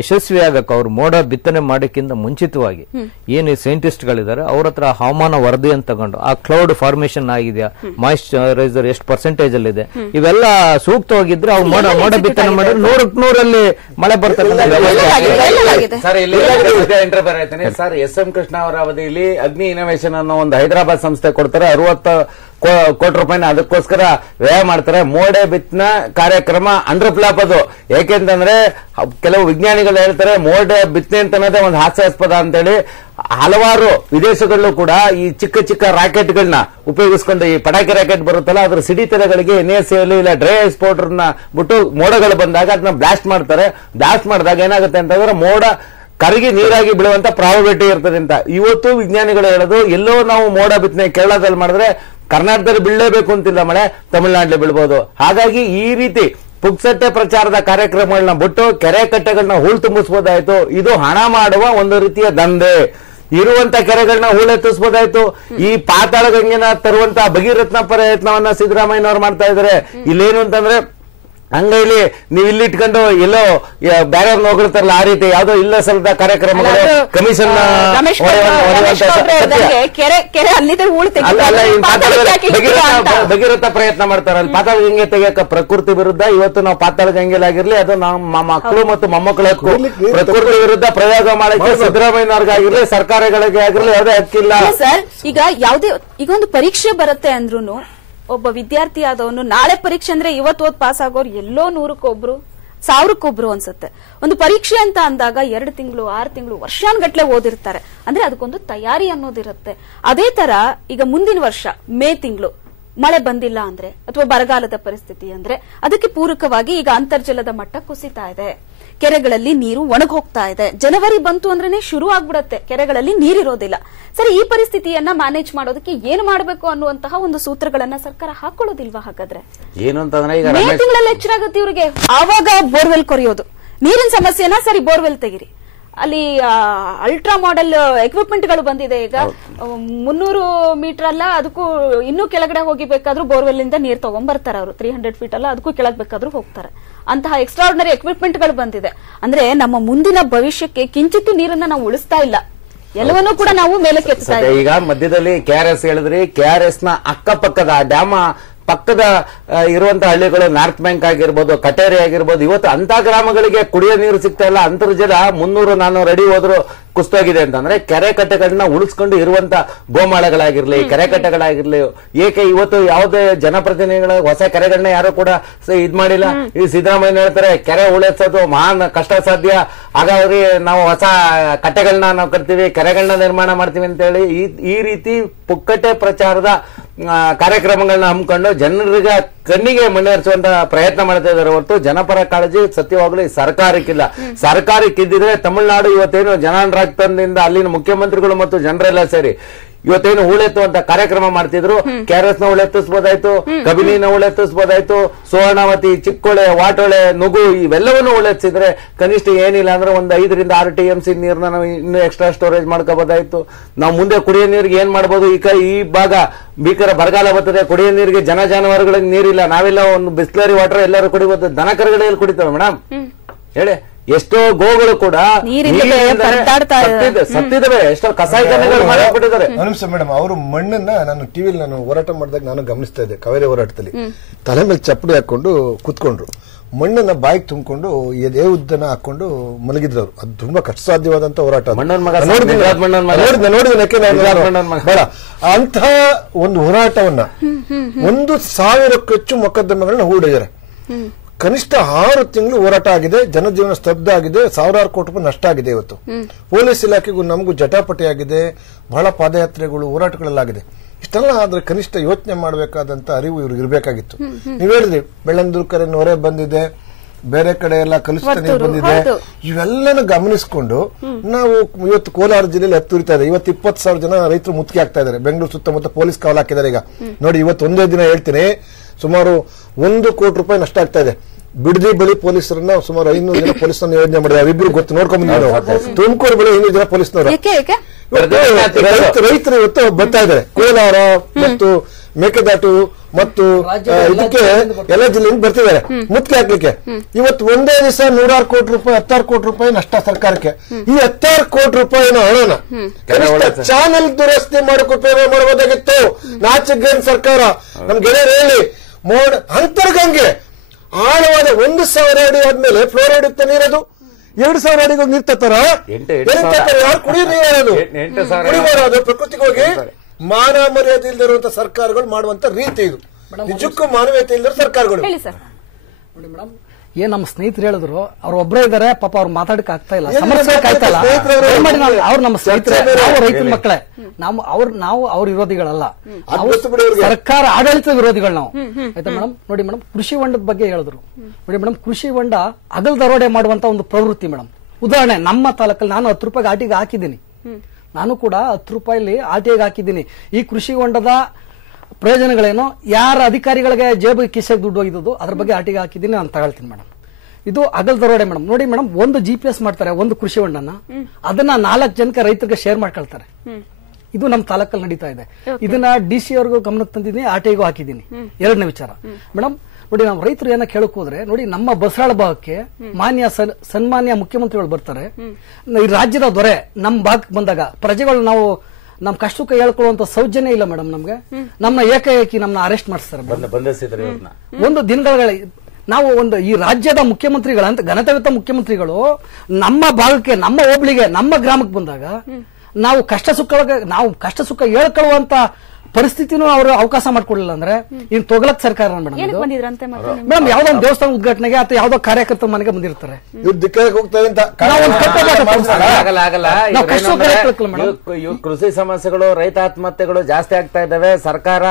ಯಶಸ್ವಿ ಆಗಕ್ಕೆ ಅವ್ರು ಮೋಡ ಬಿತ್ತನೆ ಮಾಡಕ್ಕಿಂತ ಮುಂಚಿತವಾಗಿ ಏನು ಸೈಂಟಿಸ್ಟ್ ಗಳಿದ್ದಾರೆ ಅವ್ರ ಹತ್ರ ಹವಾಮಾನ ವರದಿ ಅಂತ ತಗೊಂಡು ಆ ಕ್ಲೌಡ್ ಫಾರ್ಮೇಶನ್ ಆಗಿದೆಯಾ, ಮಾಯಿಶ್ಚರೈಸರ್ ಎಷ್ಟು ಪರ್ಸೆಂಟೇಜ್ ಅಲ್ಲಿ ಇದೆ, ಇವೆಲ್ಲ ಸೂಕ್ತವಾಗಿದ್ರೆ ಅವ್ರು ಮೋಡ ಬಿತ್ತನೆ ಮಾಡಿದ್ರೆ 100% ಮಳೆ ಬರ್ತಕ್ಕಂಥ ಸರ್. ಎಸ್ ಎಂ ಕೃಷ್ಣ ಅವರ ಅವಧಿಯಲ್ಲಿ ಅಗ್ನಿ ಇನೋವೇಷನ್ ಅನ್ನೋ ಒಂದು ಹೈದರಾಬಾದ್ ಸಂಸ್ಥೆ ಕೊಡ್ತಾರೆ. 60 ಕೋಟಿ ರೂಪಾಯಿನ ಅದಕ್ಕೋಸ್ಕರ ವ್ಯಯ ಮಾಡ್ತಾರೆ. ಮೋಡ ಬಿತ್ತನ ಕಾರ್ಯಕ್ರಮ ಅಂಡರ್ ಫ್ಲಾಪ್ ಅದು. ಯಾಕೆಂತಂದ್ರೆ ಕೆಲವು ವಿಜ್ಞಾನಿಗಳು ಹೇಳ್ತಾರೆ ಮೋಡ ಬಿತ್ತನೆ ಅಂತ ಅನ್ನೋದೇ ಒಂದು ಹಾಸ್ಯಾಸ್ಪದ ಅಂತೇಳಿ. ಹಲವಾರು ವಿದೇಶಗಳಲ್ಲೂ ಕೂಡ ಈ ಚಿಕ್ಕ ಚಿಕ್ಕ ರಾಕೆಟ್ಗಳನ್ನ ಉಪಯೋಗಿಸ್ಕೊಂಡು, ಈ ಪಟಾಕಿ ರಾಕೆಟ್ ಬರುತ್ತಲ್ಲ ಅದ್ರ ಸಿಡಿತಲೆಗಳಿಗೆ NACL ಇಲ್ಲ ಡ್ರೈ ಐಸ್ ಪೌಡರ್ ನ ಬಿಟ್ಟು ಮೋಡಗಳು ಬಂದಾಗ ಅದನ್ನ ಬ್ಲಾಸ್ಟ್ ಮಾಡ್ತಾರೆ. ಬ್ಲಾಸ್ಟ್ ಮಾಡಿದಾಗ ಏನಾಗುತ್ತೆ ಅಂತಂದ್ರೆ ಮೋಡ ಕರಗಿ ನೀರಾಗಿ ಬೀಳುವಂತ ಪ್ರಾಬಬಿಲಿಟಿ ಇರ್ತದೆ ಅಂತ. ಇವತ್ತು ವಿಜ್ಞಾನಿಗಳು ಹೇಳೋದು, ಎಲ್ಲೋ ನಾವು ಮೋಡ ಬಿತ್ತನೆ ಕೇರಳದಲ್ಲಿ ಮಾಡಿದ್ರೆ ಕರ್ನಾಟಕದಲ್ಲಿ ಬೀಳಲೇಬೇಕು ಅಂತಿಲ್ಲ ಮಳೆ, ತಮಿಳುನಾಡಲ್ಲಿ ಬೀಳ್ಬೋದು. ಹಾಗಾಗಿ ಈ ರೀತಿ ಪುಕ್ಸಟ್ಟೆ ಪ್ರಚಾರದ ಕಾರ್ಯಕ್ರಮಗಳನ್ನ ಬಿಟ್ಟು ಕೆರೆ ಕಟ್ಟೆಗಳನ್ನ ಹೂಳು ತುಂಬಿಸಬಹುದಾಯ್ತು. ಇದು ಹಣ ಮಾಡುವ ಒಂದು ರೀತಿಯ ದಂಧೆ. ಇರುವಂತ ಕೆರೆಗಳನ್ನ ಹೂಳೆತ್ತಿಸಬಹುದಾಯ್ತು. ಈ ಪಾತಾಳ ಗಂಗೆನ ತರುವಂತ ಭಗೀರಥನ ಪ್ರಯತ್ನವನ್ನ ಸಿದ್ದರಾಮಯ್ಯನವರು ಮಾಡ್ತಾ ಇದ್ದಾರೆ. ಇಲ್ಲೇನು ಅಂತಂದ್ರೆ ಹಂಗೈಲಿ ನೀವು ಇಲ್ಲಿ ಇಟ್ಕೊಂಡು ಎಲ್ಲೋ ಬೇರೆ ಹೋಗಿರ್ತಾರಲ್ಲ ಆ ರೀತಿ ಯಾವ್ದೋ ಇಲ್ಲ ಸಲ್ಲದ ಕಾರ್ಯಕ್ರಮಗಳು ಕಮಿಷನ್ ಭಗೀರಥ ಪ್ರಯತ್ನ ಮಾಡ್ತಾರೆ. ಅಲ್ಲಿ ಪಾತಾಳ ಗಂಗೆ ತೆಗಿಯಕ ಪ್ರಕೃತಿ ವಿರುದ್ಧ ಇವತ್ತು ನಾವು ಪಾತಾಳ ಗಂಗೆಲಾಗಿರ್ಲಿ, ಅದು ನಮ್ಮ ಮಕ್ಕಳು ಮತ್ತು ಮೊಮ್ಮಕ್ಕಳಕ್ಕೂ ಪ್ರಕೃತಿ ವಿರುದ್ಧ ಪ್ರಯೋಗ ಮಾಡಕ್ಕೆ ಸಿದ್ದರಾಮಯ್ಯನವ್ರಿಗಾಗಿರ್ಲಿ ಸರ್ಕಾರಗಳಿಗೆ ಆಗಿರ್ಲಿ ಯಾವುದೇ ಹಕ್ಕಿಲ್ಲ. ಸರ್, ಈಗ ಒಂದು ಪರೀಕ್ಷೆ ಬರುತ್ತೆ ಅಂದ್ರೂ ಒಬ್ಬ ವಿದ್ಯಾರ್ಥಿ ಆದವನು ನಾಳೆ ಪರೀಕ್ಷೆ ಅಂದ್ರೆ ಇವತ್ತು ಓದ್ ಪಾಸ್ ಆಗೋರು ಎಲ್ಲೋ 100ಕ್ಕೊಬ್ರು 1000ಕ್ಕೊಬ್ರು ಅನ್ಸುತ್ತೆ. ಒಂದು ಪರೀಕ್ಷೆ ಅಂತ ಅಂದಾಗ 2 ತಿಂಗಳು 6 ತಿಂಗಳು ವರ್ಷಾನ್ಗಟ್ಲೆ ಓದಿರ್ತಾರೆ. ಅಂದ್ರೆ ಅದಕ್ಕೊಂದು ತಯಾರಿ ಅನ್ನೋದಿರುತ್ತೆ. ಅದೇ ತರ ಈಗ ಮುಂದಿನ ವರ್ಷ ಮೇ ತಿಂಗಳು ಮಳೆ ಬಂದಿಲ್ಲ ಅಂದ್ರೆ ಅಥವಾ ಬರಗಾಲದ ಪರಿಸ್ಥಿತಿ ಅಂದ್ರೆ ಅದಕ್ಕೆ ಪೂರಕವಾಗಿ ಈಗ ಅಂತರ್ಜಲದ ಮಟ್ಟ ಕುಸಿತಾ ಇದೆ. ಕೆರೆಗಳಲ್ಲಿ ನೀರು ಒಣಗೋಗ್ತಾ ಇದೆ. ಜನವರಿ ಬಂತು ಅಂದ್ರೆ ಶುರು ಆಗ್ಬಿಡತ್ತೆ, ಕೆರೆಗಳಲ್ಲಿ ನೀರಿರೋದಿಲ್ಲ. ಸರಿ, ಈ ಪರಿಸ್ಥಿತಿಯನ್ನ ಮ್ಯಾನೇಜ್ ಮಾಡೋದಕ್ಕೆ ಏನು ಮಾಡಬೇಕು ಅನ್ನುವಂತಹ ಒಂದು ಸೂತ್ರಗಳನ್ನ ಸರ್ಕಾರ ಹಾಕೊಳ್ಳೋದಿಲ್ವಾ? ಹಾಗಾದ್ರೆ ಏನು ಅಂತಂದ್ರೆ ಈಗ ಮೇ ತಿಂಗಳಲ್ಲಿ ಎಚ್ಚರಾಗುತ್ತೆ ಇವ್ರಿಗೆ. ಆವಾಗ ಬೋರ್ವೆಲ್ ಕೊರೆಯೋದು, ನೀರಿನ ಸಮಸ್ಯೆನ ಸರಿ ಬೋರ್ವೆಲ್ ತೆಗಿರಿ. ಅಲ್ಲಿ ಅಲ್ಟ್ರಾ ಮಾಡೆಲ್ ಎಕ್ವಿಪ್ಮೆಂಟ್ ಗಳು ಬಂದಿದೆ ಈಗ. 300 ಮೀಟರ್ ಅಲ್ಲ, ಅದಕ್ಕೂ ಇನ್ನೂ ಕೆಳಗಡೆ ಹೋಗಿಬೇಕಾದ್ರೂ ಬೋರ್ವೆಲ್ ಇಂದ ನೀರ್ ತಗೊಂಡ್ಬರ್ತಾರೆ ಅವರು. 300 ಫೀಟ್ ಅಲ್ಲ, ಅದಕ್ಕೂ ಕೆಳಗ್ ಬೇಕಾದ್ರೂ ಹೋಗ್ತಾರೆ. ಅಂತಹ ಎಕ್ಸ್ಟ್ರಾರ್ಡಿನರಿ ಎಕ್ವಿಪ್ಮೆಂಟ್ ಗಳು ಬಂದಿದೆ. ಅಂದ್ರೆ ನಮ್ಮ ಮುಂದಿನ ಭವಿಷ್ಯಕ್ಕೆ ಕಿಂಚಿತ್ತು ನೀರನ್ನ ನಾವು ಉಳಿಸ್ತಾ ಇಲ್ಲ, ಎಲ್ಲವನ್ನೂ ಕೂಡ ನಾವು ಮೇಲೆ ಕೆತ್ತಾ ಇದ್ದೀವಿ. ಈಗ ಮಧ್ಯದಲ್ಲಿ KRS ಹೇಳಿದ್ರಿ, KRS ನ ಅಕ್ಕಪಕ್ಕದ ಡ್ಯಾಮ ಪಕ್ಕದ ಇರುವಂತಹ ಹಳ್ಳಿಗಳು, ನಾರ್ತ್ ಬ್ಯಾಂಕ್ ಆಗಿರ್ಬೋದು, ಕಟೇರಿ ಆಗಿರ್ಬೋದು, ಇವತ್ತು ಅಂತ ಗ್ರಾಮಗಳಿಗೆ ಕುಡಿಯೋ ನೀರು ಸಿಗ್ತಾ ಇಲ್ಲ. ಅಂತರ್ಜಲ 300-400 ಅಡಿ ಹೋದ್ರು ಕುಸ್ತೋಗಿದೆ ಅಂತಂದ್ರೆ ಕೆರೆ ಕಟ್ಟೆಗಳನ್ನ ಉಳಿಸ್ಕೊಂಡು ಇರುವಂತ ಗೋಮಾಳಗಳಾಗಿರ್ಲಿ, ಕೆರೆ ಕಟ್ಟೆಗಳಾಗಿರ್ಲಿ, ಏಕೆ ಇವತ್ತು ಯಾವುದೇ ಜನಪ್ರತಿನಿಧಿಗಳ ಹೊಸ ಕೆರೆಗಳನ್ನ ಯಾರು ಕೂಡ ಇದ್ ಮಾಡಿಲ್ಲ. ಈ ಸಿದ್ದರಾಮಯ್ಯ ಹೇಳ್ತಾರೆ ಕೆರೆ ಉಳಿಸೋದು ಮಹಾನ್ ಕಷ್ಟ ಸಾಧ್ಯ, ಹಾಗಾಗಿ ನಾವು ಹೊಸ ಕಟ್ಟೆಗಳನ್ನ ನಾವು ಕಟ್ತೀವಿ, ಕೆರೆಗಳನ್ನ ನಿರ್ಮಾಣ ಮಾಡ್ತೀವಿ ಅಂತ ಹೇಳಿ ಈ ರೀತಿ ಪುಕ್ಕಟೆ ಪ್ರಚಾರದ ಕಾರ್ಯಕ್ರಮಗಳನ್ನ ಹಮ್ಮಿಕೊಂಡು ಜನರಿಗೆ ಕಣ್ಣಿಗೆ ಮಣ್ಣೇರಿಸುವಂತ ಪ್ರಯತ್ನ ಮಾಡ್ತಾ ಇದ್ದಾರೆ ಹೊರತು ಜನಪರ ಕಾಳಜಿ ಸತ್ಯವಾಗ್ಲೂ ಸರ್ಕಾರಕ್ಕಿಲ್ಲ. ಸರ್ಕಾರಕ್ಕಿದ್ದಿದ್ರೆ ತಮಿಳುನಾಡು ಇವತ್ತೇನು ಜನಾಂದ್ರಾಕ್ತದಿಂದ ಅಲ್ಲಿನ ಮುಖ್ಯಮಂತ್ರಿಗಳು ಮತ್ತು ಜನರೆಲ್ಲ ಸೇರಿ ಇವತ್ತೇನು ಹೂಳೆತ್ತುವಂತ ಕಾರ್ಯಕ್ರಮ ಮಾಡ್ತಿದ್ರು. KRS ನ ಹೂಳೆತ್ತಿಸಬಹುದಾಯ್ತು, ಕಬಿನಿನ ಹೂಳೆತ್ತಿಸಬಹುದಾಯ್ತು, ಸುವರ್ಣವತಿ, ಚಿಕ್ಕೋಳೆ, ವಾಟೋಳೆ, ನುಗು ಇವೆಲ್ಲವನ್ನು ಹೂಳೆತ್ತಿಸಿದ್ರೆ ಕನಿಷ್ಠ ಏನಿಲ್ಲ ಅಂದ್ರೆ ಒಂದು 5-6 TMC ನೀರ್ನ ನಾವು ಇನ್ನೂ ಎಕ್ಸ್ಟ್ರಾ ಸ್ಟೋರೇಜ್ ಮಾಡ್ಕೋಬಹುದಾಯ್ತು. ನಾವು ಮುಂದೆ ಕುಡಿಯೋ ನೀರಿಗೆ ಏನ್ ಮಾಡ್ಬೋದು? ಈ ಭಾಗ ಭೀಕರ ಬರಗಾಲ ಬರ್ತದೆ, ಕುಡಿಯೋ ನೀರಿಗೆ ಜಾನುವಾರುಗಳಿಗೆ ನೀರಿಲ್ಲ. ನಾವೆಲ್ಲ ಒಂದು ಬಿಸ್ಲರಿ ವಾಟರ್ ಎಲ್ಲರೂ ಕುಡಿಬಹುದು, ದನ ಕರುಗಳೆಲ್ಲ ಕುಡಿತವೆ ಮೇಡಮ್ ಹೇಳಿ. ಎಷ್ಟೋ ಗೋಗಳು ಕೂಡ ಸತ್ತಿದ್ದಾವೆ, ಎಷ್ಟೋ ಕಸಾಯಿಖಾನೆಗಳು ಮಾಡಬಿಟ್ಟಿದ್ದಾರೆ. ನಿಮಿಷ ಮೇಡಮ್, ಅವರು ಮಣ್ಣನ್ನ ನಾನು ಟಿವಿಲಿ ನಾನು ಹೋರಾಟ ಮಾಡಿದಾಗ ನಾನು ಗಮನಿಸ್ತಾ ಇದ್ದೆ. ಕಾವೇರಿ ಹೋರಾಟದಲ್ಲಿ ತಲೆ ಮೇಲೆ ಚಪ್ಪಡಿ ಹಾಕೊಂಡು ಕುತ್ಕೊಂಡ್ರು, ಮಣ್ಣನ್ನ ಬಾಯಿಗೆ ತುಂಬಿಕೊಂಡು ಎದೆ ಉದ್ದನ ಹಾಕೊಂಡು ಮಲಗಿದ್ರು ಅವರು. ಅದು ತುಂಬಾ ಕಷ್ಟ ಸಾಧ್ಯವಾದಂತ ಹೋರಾಟ. ಬೇಡ ಅಂತಹ ಒಂದು ಹೋರಾಟವನ್ನ 1,000ಕ್ಕೂ ಹೆಚ್ಚು ಮೊಕದ್ದಮೆಗಳನ್ನ ಹೂಡಿದ್ದಾರೆ. ಕನಿಷ್ಠ 6 ತಿಂಗಳು ಹೋರಾಟ ಆಗಿದೆ, ಜನಜೀವನ ಸ್ತಬ್ಧ ಆಗಿದೆ, ಸಾವಿರಾರು ಕೋಟಿ ರೂಪಾಯಿ ನಷ್ಟ ಆಗಿದೆ. ಇವತ್ತು ಪೊಲೀಸ್ ಇಲಾಖೆಗೂ ನಮಗೂ ಜಟಾಪಟಿ ಆಗಿದೆ, ಬಹಳ ಪಾದಯಾತ್ರೆಗಳು ಹೋರಾಟಗಳಲ್ಲಾಗಿದೆ. ಇಷ್ಟೆಲ್ಲ ಆದ್ರೆ ಕನಿಷ್ಠ ಯೋಚನೆ ಮಾಡಬೇಕಾದಂತ ಅರಿವು ಇವ್ರಿಗೆ ಇರಬೇಕಾಗಿತ್ತು. ನೀವ್ ಹೇಳಿದ್ರಿ ಬೆಳ್ಳಂದೂರು ಕರೆ ನೊರೆ ಬಂದಿದೆ, ಬೇರೆ ಕಡೆ ಎಲ್ಲ ಕಲುಷಿತ ನೀರು ಬಂದಿದೆ, ಇವೆಲ್ಲನೂ ಗಮನಿಸಿಕೊಂಡು ನಾವು ಇವತ್ತು ಕೋಲಾರ ಜಿಲ್ಲೆಯಲ್ಲಿ ಹತ್ತುರಿತಾ ಇದೆ. ಇವತ್ತು 20,000 ಜನ ರೈತರು ಮುತ್ತಿಗೆ ಆಗ್ತಾ ಇದ್ದಾರೆ. ಬೆಂಗಳೂರು ಸುತ್ತಮುತ್ತ ಪೊಲೀಸ್ ಕಾವಲು ಹಾಕಿದ್ದಾರೆ. ಈಗ ನೋಡಿ, ಇವತ್ತು ಒಂದೇ ದಿನ ಹೇಳ್ತೀನಿ, ಸುಮಾರು 1 ಕೋಟಿ ರೂಪಾಯಿ ನಷ್ಟ ಆಗ್ತಾ ಇದೆ. ಬಿಡದಿ ಬಳಿ ಪೊಲೀಸರನ್ನ ಸುಮಾರು 500 ಜನ ಪೊಲೀಸರನ್ನ ಯೋಜನೆ ಮಾಡಿದ್ದಾರೆ. ಅವಿಬ್ರು ಗೊತ್ತು, ನೋಡ್ಕೊಂಡ್ಬಂದಿದ್ರು. ತುಮಕೂರು ಬಳಿ 500 ಜನ ಪೊಲೀಸ್ನವರು ರೈತರು ಇವತ್ತು ಬರ್ತಾ ಇದ್ದಾರೆ. ಕೋಲಾರ ಮತ್ತು ಮೇಕೆದಾಟು ಮತ್ತು ಇದಕ್ಕೆ ಎಲ್ಲ ಜಿಲ್ಲೆಯಿಂದ ಬರ್ತಿದ್ದಾರೆ ಮುತ್ತಿಗೆ ಹಾಕ್ಲಿಕ್ಕೆ. ಇವತ್ತು ಒಂದೇ ದಿವಸ 100 ಕೋಟಿ ರೂಪಾಯಿ 16 ಕೋಟಿ ರೂಪಾಯಿ ನಷ್ಟ ಸರ್ಕಾರಕ್ಕೆ. ಈ 16 ಕೋಟಿ ರೂಪಾಯಿನ ಹಣನ ಚಾನಲ್ ದುರಸ್ತಿ ಉಪಯೋಗ ಮಾಡಬಹುದಾಗಿತ್ತು. ನಾಚಿಗೇನ್ ಸರ್ಕಾರ ನಮ್ ಗೆಳೆಯರು ಹೇಳಿ ಅಂತರ್ಗಂಗೆ ಆಳವಾದ 1,000 ಅಡಿ ಆದ್ಮೇಲೆ ಫ್ಲೋರೈಡ್ ಯುಕ್ತ ನೀರದು 2,000 ಅಡಿಗೆ ನೀರ್ ತತ್ತಾರ. ಯಾರು ಕುಡಿಯೋ ನೀರು ಕುಡಿಬಾರದು. ಪ್ರಕೃತಿಗೆ ಹೋಗಿ ಮಾನ ಮರ್ಯಾದೆ ಇಲ್ದಿರುವಂತ ಸರ್ಕಾರಗಳು ಮಾಡುವಂತ ರೀತಿ ಇದು. ನಿಜಕ್ಕೂ ಮಾನವೀಯತೆ ಇಲ್ದಿರೋ ಸರ್ಕಾರಗಳು. ನೋಡಿ ಮೇಡಮ್, ಏನ್ ನಮ್ಮ ಸ್ನೇಹಿತರು ಹೇಳಿದ್ರು, ಅವ್ರು ಒಬ್ಬರೇ ಇದಾರೆ, ಪಾಪ ಅವ್ರು ಮಾತಾಡಕ್ ಆಗ್ತಾ ಇಲ್ಲ, ಸಮಸ್ಯೆ ಆಗ್ತಾ ಇಲ್ಲ. ಅವ್ರು ನಮ್ಮ ಸ್ನೇಹಿತರೆ, ನಾವು ರೈತರ ಮಕ್ಕಳೇ, ನಾವು ಅವ್ರ ವಿರೋಧಿಗಳಲ್ಲ, ಸರ್ಕಾರ ಆಡಳಿತ ವಿರೋಧಿಗಳು ನಾವು. ಆಯ್ತಾ ಮೇಡಮ್? ನೋಡಿ ಮೇಡಮ್, ಕೃಷಿ ಹೊಂಡದ ಬಗ್ಗೆ ಹೇಳಿದ್ರು. ನೋಡಿ ಮೇಡಮ್, ಕೃಷಿ ಹೊಂಡ ಹಗಲ್ ದರೋಡೆ ಮಾಡುವಂತ ಒಂದು ಪ್ರವೃತ್ತಿ ಮೇಡಮ್. ಉದಾಹರಣೆ, ನಮ್ಮ ತಾಲೂಕಲ್ಲಿ ನಾನು 10 ರೂಪಾಯಿಗೆ ಆಟಿಗೆ ಹಾಕಿದ್ದೀನಿ. ನಾನು ಕೂಡ 10 ರೂಪಾಯಿಲಿ ಆಟಿಗೆ ಹಾಕಿದ್ದೀನಿ. ಈ ಕೃಷಿ ಹೊಂಡದ ಪ್ರಯೋಜನಗಳೇನು, ಯಾರ ಅಧಿಕಾರಿಗಳಿಗೆ ಜೇಬು ಕಿಸೆಗೆ ದುಡ್ಡು ಹೋಗಿದ್ದು ಅದ್ರ ಬಗ್ಗೆ ಆಟಿಗೆ ಹಾಕಿದ್ದೀನಿ, ನಾನು ತಗೊಳ್ತೀನಿ ಮೇಡಮ್. ಇದು ಹಗಲ್ ದರೋಡೆ ಮೇಡಮ್. ನೋಡಿ ಮೇಡಮ್, ಒಂದು GPS ಮಾಡ್ತಾರೆ ಒಂದು ಕೃಷಿ ಹೊಂಡನ, ಅದನ್ನ 4 ಜನಕ್ಕೆ ರೈತರಿಗೆ ಶೇರ್ ಮಾಡ್ಕೊಳ್ತಾರೆ. ಇದು ನಮ್ಮ ತಾಲೂಕಲ್ಲಿ ನಡೀತಾ ಇದೆ. ಇದನ್ನ DC ಅವ್ರಿಗೂ ಗಮನಕ್ಕೆ ತಂದಿದ್ದೀನಿ, ಆಟಿಗೂ ಹಾಕಿದ್ದೀನಿ. 2ನೇ ವಿಚಾರ ಮೇಡಮ್, ನೋಡಿ ನಾವು ರೈತರು ಏನ ಕೇಳಕ್ ಹೋದ್ರೆ, ನೋಡಿ ನಮ್ಮ ಬಸರಾಳ ಭಾಗಕ್ಕೆ ಸನ್ಮಾನ್ಯ ಮುಖ್ಯಮಂತ್ರಿಗಳು ಬರ್ತಾರೆ. ಈ ರಾಜ್ಯದ ದೊರೆ ನಮ್ಮ ಭಾಗಕ್ಕೆ ಬಂದಾಗ ಪ್ರಜೆಗಳು ನಾವು ನಮ್ ಕಷ್ಟಕ್ಕೆ ಹೇಳ್ಕೊಳ್ಳುವಂತ ಸೌಜನ್ಯ ಇಲ್ಲ ಮೇಡಮ್. ನಮ್ಗೆ ನಮ್ಮ ಏಕಾಏಕಿ ನಮ್ಮನ್ನ ಅರೆಸ್ಟ್ ಮಾಡಿಸ್ತಾರೆ. ಒಂದು ದಿನಗಳ ನಾವು ಒಂದು ಈ ರಾಜ್ಯದ ಮುಖ್ಯಮಂತ್ರಿಗಳಂತ ಘನತೆಯುತ ಮುಖ್ಯಮಂತ್ರಿಗಳು ನಮ್ಮ ಭಾಗಕ್ಕೆ, ನಮ್ಮ ಹೋಬಳಿಗೆ, ನಮ್ಮ ಗ್ರಾಮಕ್ಕೆ ಬಂದಾಗ ನಾವು ಕಷ್ಟ ಸುಖ ಹೇಳ್ಕೊಳ್ಳುವಂತ ಪರಿಸ್ಥಿತಿನೂ ಅವರು ಅವಕಾಶ ಮಾಡ್ಕೊಡ್ಲಿಲ್ಲ ಅಂದ್ರೆ ಇನ್ ತೊಗಲಕ್ ಸರ್ಕಾರ ಮೇಡಮ್ ಏನಕ್ಕೆ ಬಂದಿದ್ರಂತೆ ಮತ್ತೆ ನೀವು? ಮೇಡಮ್ ಯಾವ್ದೋ ಒಂದು ದೇವಸ್ಥಾನ ಉದ್ಘಾಟನೆಗೆ ಅಥವಾ ಯಾವ್ದೋ ಕಾರ್ಯಕರ್ತರ ಮನೆಗೆ ಬಂದಿರ್ತಾರೆ. ಇವ್ರು ದಿಕ್ಕಕ್ಕೆ ಹೋಗ್ತಾರೆ ಅಂತ ಆಗಲ್ಲ ಆಗಲ್ಲ. ಇವ್ ಕೃಷಿ ಸಮಸ್ಯೆಗಳು, ರೈತ ಆತ್ಮಹತ್ಯೆಗಳು ಜಾಸ್ತಿ ಆಗ್ತಾ ಇದಾವೆ. ಸರ್ಕಾರ